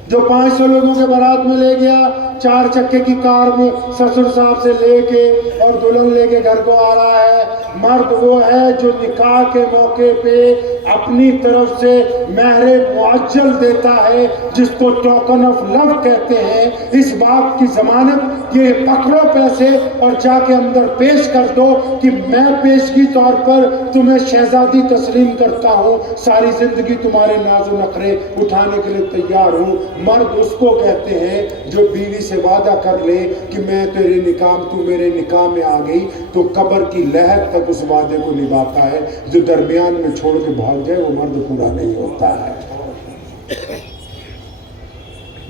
جو 500 لوگوں کے بارات میں لے گیا، 4 چکے کی کار میں سسر صاحب سے لے کے اور دلہن لے کے گھر کو آ رہا ہے۔ مرد وہ ہے جو نکاح کے موقع پہ اپنی طرف سے مہر معجل دیتا ہے، جس کو ٹوکن آف لو کہتے ہیں، اس بات کی ضمانت کہ پکڑو پیسے اور جا کے اندر پیش کر دو کہ میں پیشگی طور پر تمہیں شہزادی تسلیم کرتا ہوں، ساری زندگی تمہارے ناز و نخرے اٹھانے کے لیے تیار ہوں۔ مرد اس کو کہتے ہیں جو بیوی سے وعدہ کر لے کہ میں تیرے نکاح، تو میرے نکاح میں آ گئی تو قبر کی لحد تک اس وعدے کو نبھاتا ہے، جو درمیان میں چھوڑ کے بھاگ جائے وہ مرد پورا نہیں ہوتا ہے۔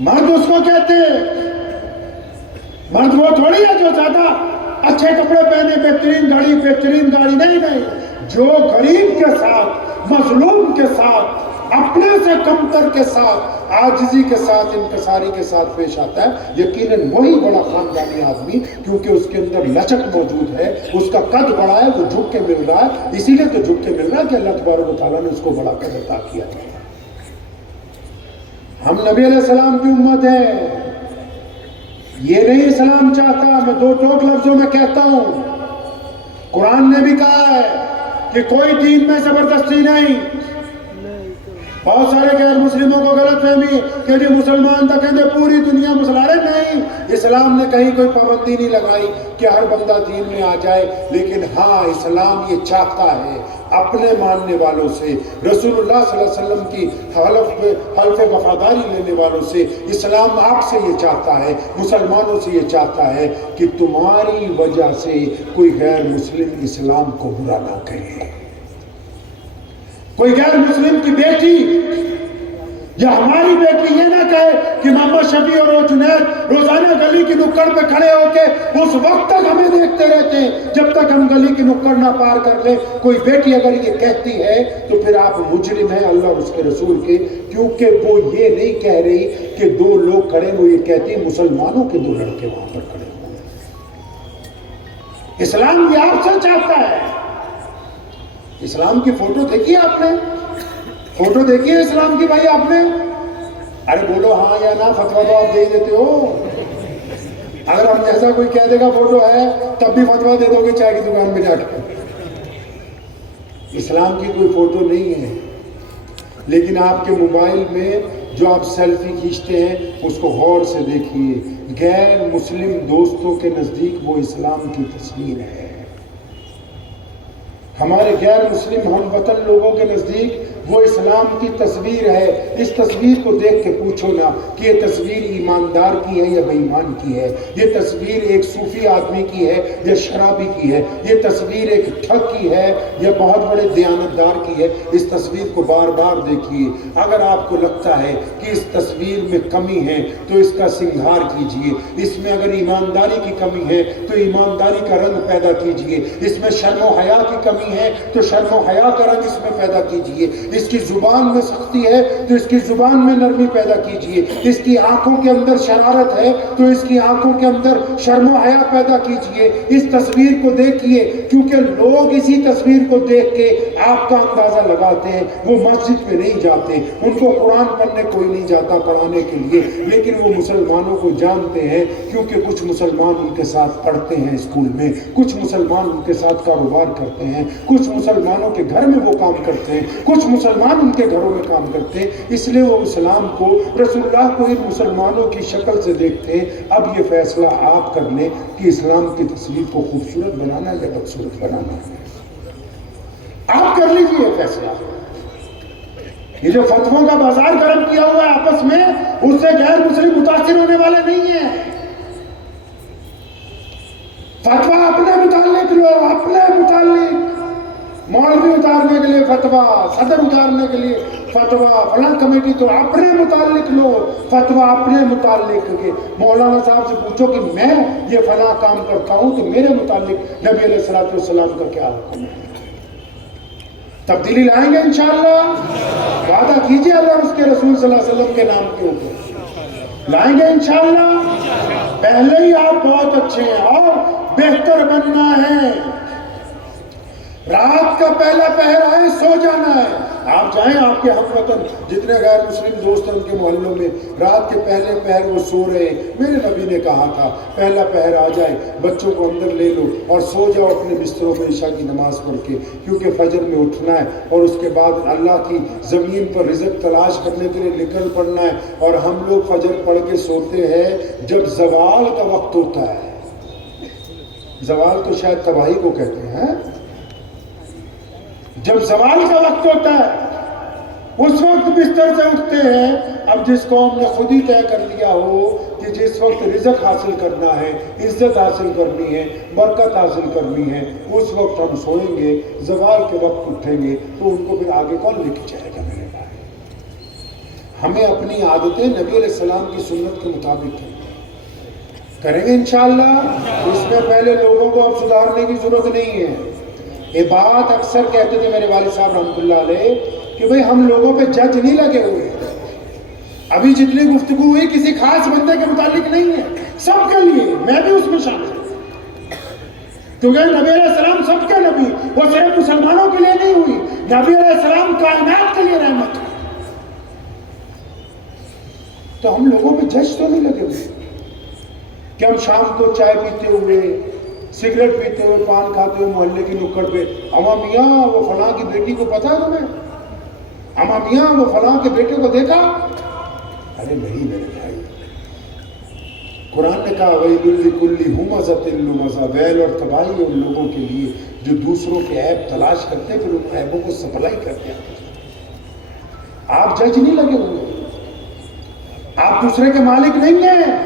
مرد اس کو کہتے ہیں، مرد وہ تھوڑی ہے جو زیادہ اچھے کپڑے پہنے، بہترین گاڑی، نہیں، جو غریب کے ساتھ، مظلوم کے ساتھ، اپنے سے کمتر کے ساتھ، عاجزی کے ساتھ، انکساری کے ساتھ پیش آتا ہے، یقیناً وہی بڑا خاندانی آدمی، کیونکہ اس کے اندر لچک موجود ہے، اس کا قد بڑا ہے، وہ جھک کے مل رہا ہے، اسی لیے تو جھک کے مل رہا ہے کہ اللہ تبارک و تعالیٰ نے اس کو بڑا قد عطا کیا ہے۔ ہم نبی علیہ السلام کی امت ہیں، یہ نہیں اسلام چاہتا، میں 2 ٹوک لفظوں میں کہتا ہوں، قرآن نے بھی کہا ہے کہ کوئی دین میں زبردستی نہیں۔ بہت سارے غیر مسلموں کو غلط فہمی کہ جی مسلمان تھا کہتے پوری دنیا مسلمان، نہیں، اسلام نے کہیں کوئی پابندی نہیں لگائی کہ ہر بندہ دین میں آ جائے، لیکن ہاں اسلام یہ چاہتا ہے اپنے ماننے والوں سے، رسول اللہ صلی اللہ علیہ وسلم کی حلف وفاداری لینے والوں سے، اسلام آپ سے یہ چاہتا ہے، مسلمانوں سے یہ چاہتا ہے کہ تمہاری وجہ سے کوئی غیر مسلم اسلام کو برا نہ کہے، کوئی غیر مسلم کی بیٹی یا ہماری بیٹی یہ نہ کہے کہ محمد شفیع اور جنید روزانہ گلی کی نکڑ پہ کھڑے ہو کے اس وقت تک ہمیں دیکھتے رہتے ہیں جب تک ہم گلی کی نکڑ نہ پار کر لیں۔ کوئی بیٹی اگر یہ کہتی ہے تو پھر آپ مجرم ہیں اللہ اور اس کے رسول کے، کیونکہ وہ یہ نہیں کہہ رہی کہ 2 لوگ کھڑے، وہ یہ کہتی مسلمانوں کے 2 لڑکے وہاں پر کھڑے ہوئے۔ اسلام بھی آپ سے چاہتا ہے۔ اسلام کی فوٹو دیکھی آپ نے؟ فوٹو دیکھی ہے اسلام کی بھائی آپ نے؟ ارے بولو ہاں یا نہ، فتویٰ تو آپ دے دیتے ہو۔ اگر ہم جیسا کوئی کہہ دے گا فوٹو ہے تب بھی فتویٰ دے دو گے چائے کی دکان پہ جا کے۔ اسلام کی کوئی فوٹو نہیں ہے، لیکن آپ کے موبائل میں جو آپ سیلفی کھینچتے ہیں اس کو غور سے دیکھیے، غیر مسلم دوستوں کے نزدیک وہ اسلام کی تصویر ہے، ہمارے غیر مسلم ہم وطن لوگوں کے نزدیک وہ اسلام کی تصویر ہے۔ اس تصویر کو دیکھ کے پوچھو نا کہ یہ تصویر ایماندار کی ہے یا بے ایمان کی ہے، یہ تصویر ایک صوفی آدمی کی ہے یا شرابی کی ہے، یہ تصویر ایک ٹھگ کی ہے یا بہت بڑے دیانتدار کی ہے۔ اس تصویر کو بار بار دیکھیے، اگر آپ کو لگتا ہے کہ اس تصویر میں کمی ہے تو اس کا سنگھار کیجئے، اس میں اگر ایمانداری کی کمی ہے تو ایمانداری کا رنگ پیدا کیجئے، اس میں شرم و حیا کی کمی ہے تو شرم و حیا کا رنگ اس میں پیدا کیجئے، اس کی زبان میں سختی ہے تو اس کی زبان میں نرمی پیدا کیجئے، اس کی آنکھوں کے اندر شرارت ہے تو اس کی آنکھوں کے اندر شرم و حیا پیدا کیجئے۔ اس تصویر کو دیکھیے، کیونکہ لوگ اسی تصویر کو دیکھ کے آپ کا اندازہ لگاتے ہیں۔ وہ مسجد میں نہیں جاتے، ان کو قرآن پڑھنے کوئی نہیں جاتا پڑھانے کے لیے، لیکن وہ مسلمانوں کو جانتے ہیں، کیونکہ کچھ مسلمان ان کے ساتھ پڑھتے ہیں اسکول میں، کچھ مسلمان ان کے ساتھ کاروبار کرتے ہیں، کچھ مسلمانوں کے گھر میں وہ کام کرتے ہیں، کچھ مسلمان ان کے گھروں میں کام کرتے ہیں، اس لیے وہ اسلام کو، رسول اللہ کو ان مسلمانوں کی شکل سے دیکھتے ہیں۔ اب یہ فیصلہ آپ کر لیں کہ اسلام کی تصویر کو خوبصورت بنانا یا بدصورت بنانا ہے، آپ کر لیجیے یہ فیصلہ۔ یہ جو فتووں کا بازار گرم کیا ہوا ہے آپس میں، اس سے غیر مسلم متاثر ہونے والے نہیں ہیں۔ فتویٰ اپنے متعلق لو، اپنے متعلق، مولوی اتارنے کے لیے فتویٰ، صدر اتارنے کے لیے فتوا فلاں کمیٹی تو اپنے متعلق لو، فتوا اپنے متعلق کے مولانا صاحب سے پوچھو کہ میں یہ فلاں کام کرتا ہوں تو میرے متعلق نبی علیہ الصلوۃ والسلام کا کیا حکم ہے؟ تبدیلی لائیں گے انشاءاللہ، وعدہ کیجئے اللہ اور اس کے رسول صلی اللہ علیہ وسلم کے نام کے اوپر لائیں گے انشاءاللہ۔ پہلے ہی آپ بہت اچھے ہیں اور بہتر بننا ہے۔ رات کا پہلا پہر آئے سو جانا ہے، آپ جائیں آپ کے ہم وطن جتنے غیر مسلم دوست ہیں ان کے محلوں میں رات کے پہلے پہر وہ سو رہے ہیں، میرے نبی نے کہا تھا پہلا پہر آ جائے بچوں کو اندر لے لو اور سو جاؤ اپنے بستروں میں عشاء کی نماز پڑھ کے، کیونکہ فجر میں اٹھنا ہے اور اس کے بعد اللہ کی زمین پر رزق تلاش کرنے کے لیے نکل پڑنا ہے۔ اور ہم لوگ فجر پڑھ کے سوتے ہیں جب زوال کا وقت ہوتا ہے، زوال تو شاید تباہی کو کہتے ہیں، جب زوال کا وقت ہوتا ہے اس وقت بستر سے اٹھتے ہیں۔ اب جس قوم نے خود ہی طے کر لیا ہو کہ جس وقت رزق حاصل کرنا ہے، عزت حاصل کرنی ہے، برکت حاصل کرنی ہے، اس وقت ہم سوئیں گے، زوال کے وقت اٹھیں گے تو ان کو پھر آگے کون لے کے جائے گا میرے بھائی؟ ہمیں اپنی عادتیں نبی علیہ السلام کی سنت کے مطابق کریں گے انشاءاللہ۔ اس میں پہلے لوگوں کو اب سدھارنے کی ضرورت نہیں ہے۔ یہ بات اکثر کہتے تھے میرے والد صاحب رحمۃ اللہ علیہ کہ بھئی ہم لوگوں پہ جج نہیں لگے ہوئے، ابھی جتنی گفتگو ہوئی کسی خاص بندے کے متعلق نہیں ہے، سب کے لیے، میں بھی اس میں شامل ہوں، کیونکہ نبی علیہ السلام سب کے نبی، وہ صرف مسلمانوں کے لیے نہیں ہوئی، نبی علیہ السلام کائنات کے لیے رحمت ہے۔ تو ہم لوگوں پہ جج تو نہیں لگے ہوئے کہ ہم شام کو چائے پیتے ہوئے، سگریٹ پیتے ہوئے، پان کھاتے ہوئے محلے کی نکڑ پہ اما میاں وہ فلاں کی بیٹی کو پتا ہے تمہیں، اما میاں وہ فلاں کے بیٹے کو دیکھا؟ ارے نہیں میرے بھائی، قرآن نے کہا ویل لکل ہمزۃ لمزہ، ویل اور تباہی ان لوگوں کے لیے جو دوسروں کے عیب تلاش کرتے پھر ان عیبوں کو سپلائی کرتے ہیں۔ آپ جج نہیں لگے ہوئے، آپ دوسرے کے مالک نہیں ہیں۔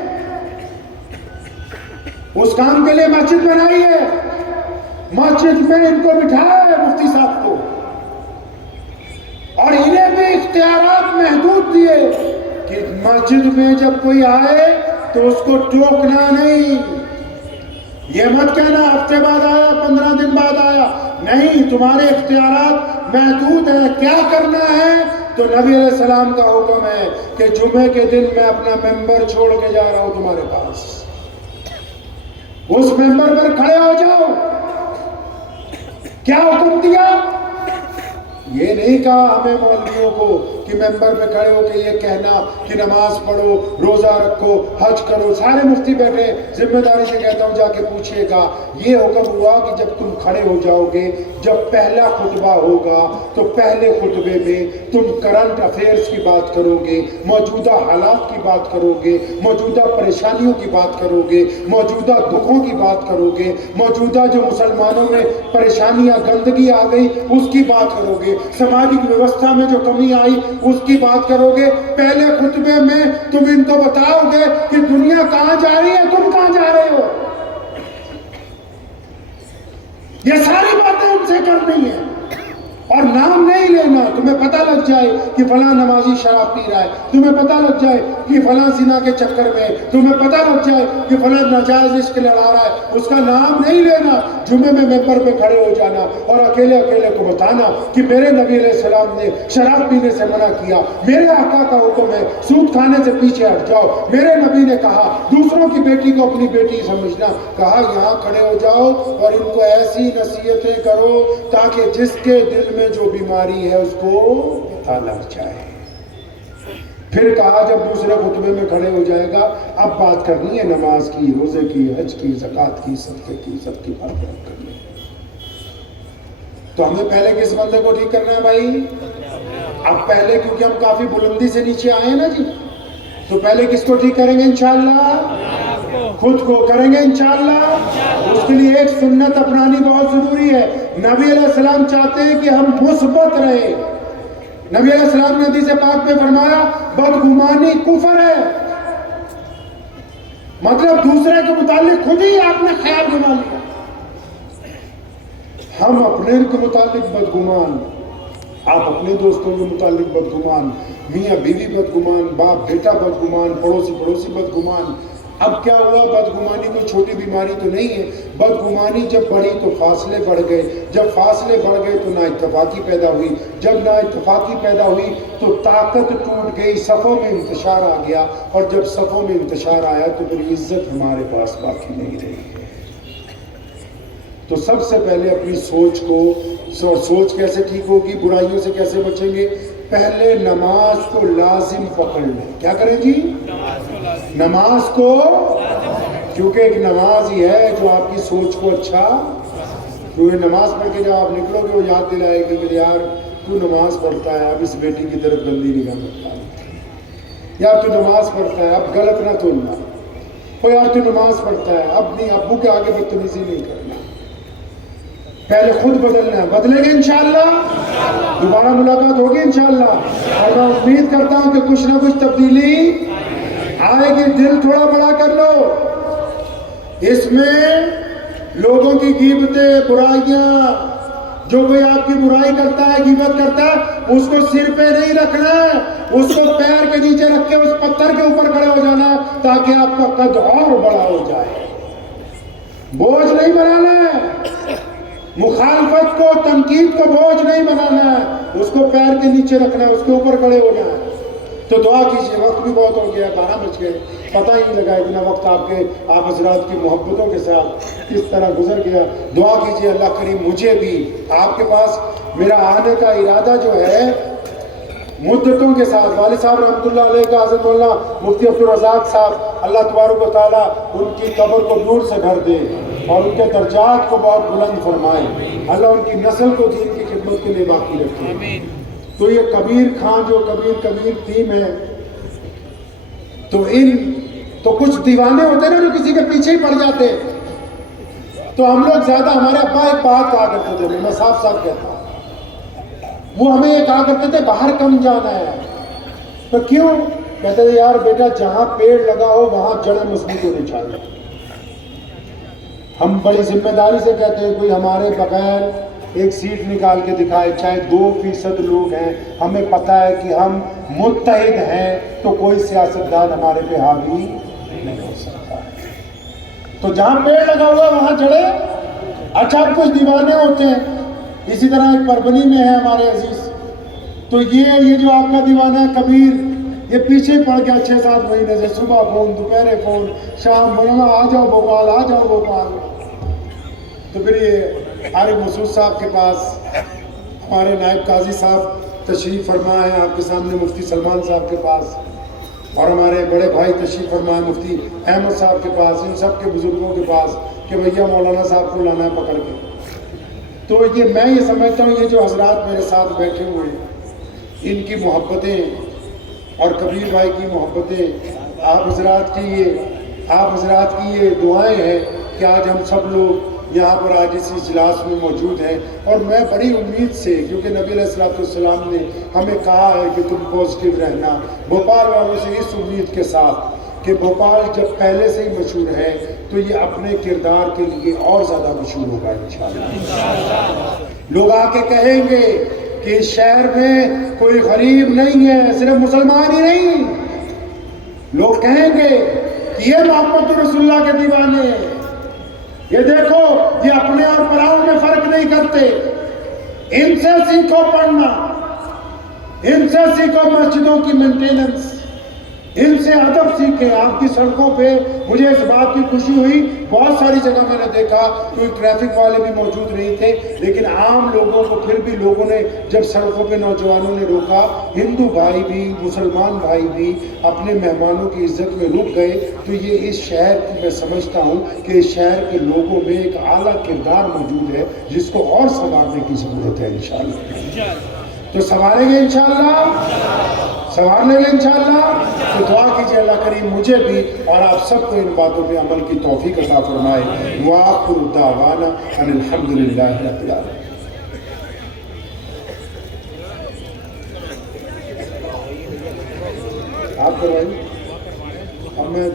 اس کام کے لیے مسجد بنائی ہے، مسجد میں ان کو بٹھایا ہے مفتی صاحب کو، اور انہیں بھی اختیارات محدود دیے کہ مسجد میں جب کوئی آئے تو اس کو ٹوکنا نہیں، یہ مت کہنا ہفتے بعد آیا 15 دن بعد آیا، نہیں، تمہارے اختیارات محدود ہیں۔ کیا کرنا ہے؟ تو نبی علیہ السلام کا حکم ہے کہ جمعے کے دن میں اپنا ممبر چھوڑ کے جا رہا ہوں تمہارے پاس، اس ممبر پر کھڑے ہو جاؤ۔ کیا حکم دیا؟ یہ نہیں کہا ہمیں مولویوں کو کہ ممبر پہ کھڑے ہو کے یہ کہنا کہ نماز پڑھو، روزہ رکھو، حج کرو، سارے مفتی بیٹھے، ذمہ داری سے کہتا ہوں جا کے پوچھئے گا۔ یہ حکم ہوا کہ جب تم کھڑے ہو جاؤ گے، جب پہلا خطبہ ہوگا تو پہلے خطبے میں تم کرنٹ افیئرز کی بات کرو گے، موجودہ حالات کی بات کرو گے، موجودہ پریشانیوں کی بات کرو گے، موجودہ دکھوں کی بات کرو گے، موجودہ جو مسلمانوں میں پریشانیاں گندگی آ گئی اس کی بات کرو گے، سماجی ویوستھا میں جو کمی آئی اس کی بات کرو گے۔ پہلے خطبے میں تم ان کو بتاؤ گے کہ دنیا کہاں جا رہی ہے، تم کہاں جا رہے ہو۔ یہ ساری باتیں ان سے کرنی ہیں، اور نام نہیں لینا۔ تمہیں پتہ لگ جائے کہ فلاں نمازی شراب پی رہا ہے، تمہیں پتہ لگ جائے کہ فلاں زنا کے چکر میں، تمہیں پتہ لگ جائے کہ فلاں ناجائز عشق لڑا رہا ہے، اس کا نام نہیں لینا۔ جمعے میں ممبر پہ کھڑے ہو جانا اور اکیلے اکیلے کو بتانا کہ میرے نبی علیہ السلام نے شراب پینے سے منع کیا، میرے آقا کا حکم ہے سود کھانے سے پیچھے ہٹ جاؤ، میرے نبی نے کہا دوسروں کی بیٹی کو اپنی بیٹی سمجھنا، کہا یہاں کھڑے ہو جاؤ اور ان کو ایسی نصیحتیں کرو تاکہ جس کے دل میں جو بیماری ہے اس کو پتہ لگ جائے۔ پھر کہا جب دوسرے خطبے میں کھڑے ہو جائے گا اب بات کرنی ہے نماز کی، روزے کی، حج کی، زکوٰۃ کی، صدقے کی، سب کی بات کرنی ہے۔ تو ہمیں پہلے کس بندے کو ٹھیک کرنا ہے بھائی؟ اب پہلے کیونکہ ہم کافی بلندی سے نیچے آئے ہیں نا جی، تو پہلے کس کو ٹھیک کریں گے انشاءاللہ؟ خود کو کریں گے انشاءاللہ۔ اس کے لیے ایک سنت اپنانی بہت ضروری ہے۔ نبی علیہ السلام چاہتے ہیں کہ ہم مثبت رہیں۔ نبی علیہ السلام نے حدیث پاک میں فرمایا بدگمانی کفر ہے، مطلب دوسرے کے متعلق خود ہی آپ نے خیال بنا لیا۔ ہم اپنے کے متعلق بدگمان، آپ اپنے دوستوں کے متعلق بدگمان، میاں بیوی بدگمان، باپ بیٹا بدگمان، پڑوسی بدگمان۔ اب کیا ہوا؟ بدگمانی کوئی چھوٹی بیماری تو نہیں ہے، بدگمانی جب بڑھی تو فاصلے بڑھ گئے، جب فاصلے بڑھ گئے تو نااتفاقی پیدا ہوئی، جب نااتفاقی پیدا ہوئی تو طاقت ٹوٹ گئی، صفوں میں انتشار آ گیا، اور جب صفوں میں انتشار آیا تو پھر عزت ہمارے پاس باقی نہیں رہی۔ تو سب سے پہلے اپنی سوچ کیسے ٹھیک ہوگی، برائیوں سے کیسے بچیں گے؟ پہلے نماز کو لازم پکڑ لیں۔ کیا کریں جی؟ نماز کو، کیونکہ ایک نماز ہی ہے جو آپ کی سوچ کو اچھا، کیونکہ نماز پڑھ کے جب آپ نکلو گے وہ یاد دلائے گی کہ یار تو نماز پڑھتا ہے، اب اس بیٹی کی طرف گندی نگاہ مت ڈال، یا تو نماز پڑھتا ہے اب غلط نہ تولنا، اور یار تو نماز پڑھتا ہے اب نہیں ابو کے آگے بدتمیزی نہیں کرنا۔ پہلے خود بدلنا ہے، بدلیں گے انشاءاللہ، دوبارہ ملاقات ہوگی انشاءاللہ، اور میں امید کرتا ہوں کہ کچھ نہ کچھ تبدیلی آئے گی۔ دل تھوڑا بڑا کر لو، اس میں لوگوں کی غیبتیں، برائیاں، جو کوئی آپ کی برائی کرتا ہے، غیبت کرتا ہے، اس کو سر پہ نہیں رکھنا ہے، اس کو پیر کے نیچے رکھ کے اس پتھر کے اوپر کھڑے ہو جانا ہے تاکہ آپ کا قد اور بڑا ہو جائے۔ بوجھ نہیں بنانا ہے، مخالفت کو، تنقید کو بوجھ نہیں بنانا ہے، اس کو پیر کے نیچے رکھنا ہے، اس کے اوپر کھڑے ہو جانا ہے۔ تو دعا کیجئے، وقت بھی بہت ہو گیا، 12 بج گئے، پتہ ہی نہیں لگا اتنا وقت آپ حضرات کی محبتوں کے ساتھ کس طرح گزر گیا۔ دعا کیجئے اللہ کریم مجھے بھی آپ کے پاس میرا آنے کا ارادہ جو ہے مدتوں کے ساتھ، والد صاحب رحمۃ اللہ علیہ کا حضرت اللہ مفتی عبدالرزاق صاحب، اللہ تبارک و تعالیٰ ان کی قبر کو نور سے بھر دے اور ان کے درجات کو بہت بلند فرمائے، اللہ ان کی نسل کو دین کی خدمت کے لیے باقی رکھے۔ تو یہ کبیر خان جو کبیر ٹیم ہے، تو کچھ دیوانے ہوتے ہیں نا جو کسی کے پیچھے ہی پڑ جاتے، تو ہم لوگ زیادہ، ہمارے ابا ایک بات کہا کرتے تھے، میں صاف کہتا ہوں، وہ ہمیں یہ کہا کرتے تھے باہر کم جانا ہے۔ تو کیوں؟ کہتے تھے یار بیٹا جہاں پیڑ لگا ہو وہاں جڑیں مضبوط ہونی چاہیے۔ ہم بڑی ذمہ داری سے کہتے ہیں کوئی ہمارے بغیر ایک سیٹ نکال کے دکھائے، چاہے 2% لوگ ہیں، ہمیں پتہ ہے کہ ہم متحد ہیں تو کوئی سیاستدان ہمارے پہ حاوی نہیں ہو سکتا۔ تو جہاں پیڑ لگا ہوا وہاں جڑیں۔ اچھا اب کچھ دیوانے ہوتے ہیں، اسی طرح ایک پربنی میں ہے ہمارے عزیز، تو یہ جو آپ کا دیوانہ ہے کبیر، یہ پیچھے پڑ گیا 6-7 مہینے سے، صبح فون، دوپہر فون، شام بولنا آ جاؤ بھوپال، آ جاؤ بھوپال۔ تو پھر یہ عارف مسعود صاحب کے پاس ہمارے نائب قاضی صاحب تشریف فرما ہے، آپ کے سامنے مفتی سلمان صاحب کے پاس، اور ہمارے بڑے بھائی تشریف فرما ہے مفتی احمد صاحب کے پاس، ان سب کے بزرگوں کے پاس کہ بھیا مولانا صاحب کو لانا ہے پکڑ کے۔ تو میں یہ سمجھتا ہوں یہ جو حضرات میرے ساتھ بیٹھے ہوئے ہیں، ان کی محبتیں اور کبیر بھائی کی محبتیں، آپ حضرات کی یہ دعائیں ہیں کہ آج ہم سب لوگ یہاں پر آج اس اجلاس میں موجود ہیں، اور میں بڑی امید سے، کیونکہ نبی علیہ السلام نے ہمیں کہا ہے کہ تم پازیٹیو رہنا، بھوپال والوں سے اس امید کے ساتھ کہ بھوپال جب پہلے سے ہی مشہور ہے تو یہ اپنے کردار کے لیے اور زیادہ مشہور ہوگا انشاءاللہ۔ لوگ آ کے کہیں گے کہ اس شہر میں کوئی غریب نہیں ہے، صرف مسلمان ہی نہیں، لوگ کہیں گے کہ یہ محمد رسول اللہ کے دیوانے ہیں، یہ دیکھو یہ اپنے اور پراؤں میں فرق نہیں کرتے، ان سے سیکھو پڑھنا، ان سے سیکھو مسجدوں کی مینٹیننس، ان سے ادب سیکھیں۔ آپ کی سڑکوں پہ مجھے اس بات کی خوشی ہوئی، بہت ساری جگہ میں نے دیکھا کوئی ٹریفک والے بھی موجود نہیں تھے، لیکن عام لوگوں کو پھر بھی لوگوں نے جب سڑکوں پہ نوجوانوں نے روکا، ہندو بھائی بھی مسلمان بھائی بھی اپنے مہمانوں کی عزت میں رک گئے۔ تو یہ اس شہر کی میں سمجھتا ہوں کہ اس شہر کے لوگوں میں ایک اعلیٰ کردار موجود ہے جس کو اور سنوارنے کی ضرورت ہے انشاءاللہ۔ تو سنواریں گے انشاءاللہ، سنوار لیں گے انشاءاللہ۔ تو دعا کیجئے اللہ کریم مجھے بھی اور آپ سب کو ان باتوں پہ عمل کی توفیق عطا فرمائے۔ وآخر دعوانا ان الحمدللہ رب العالمین۔ آپ کروائیں، اب میں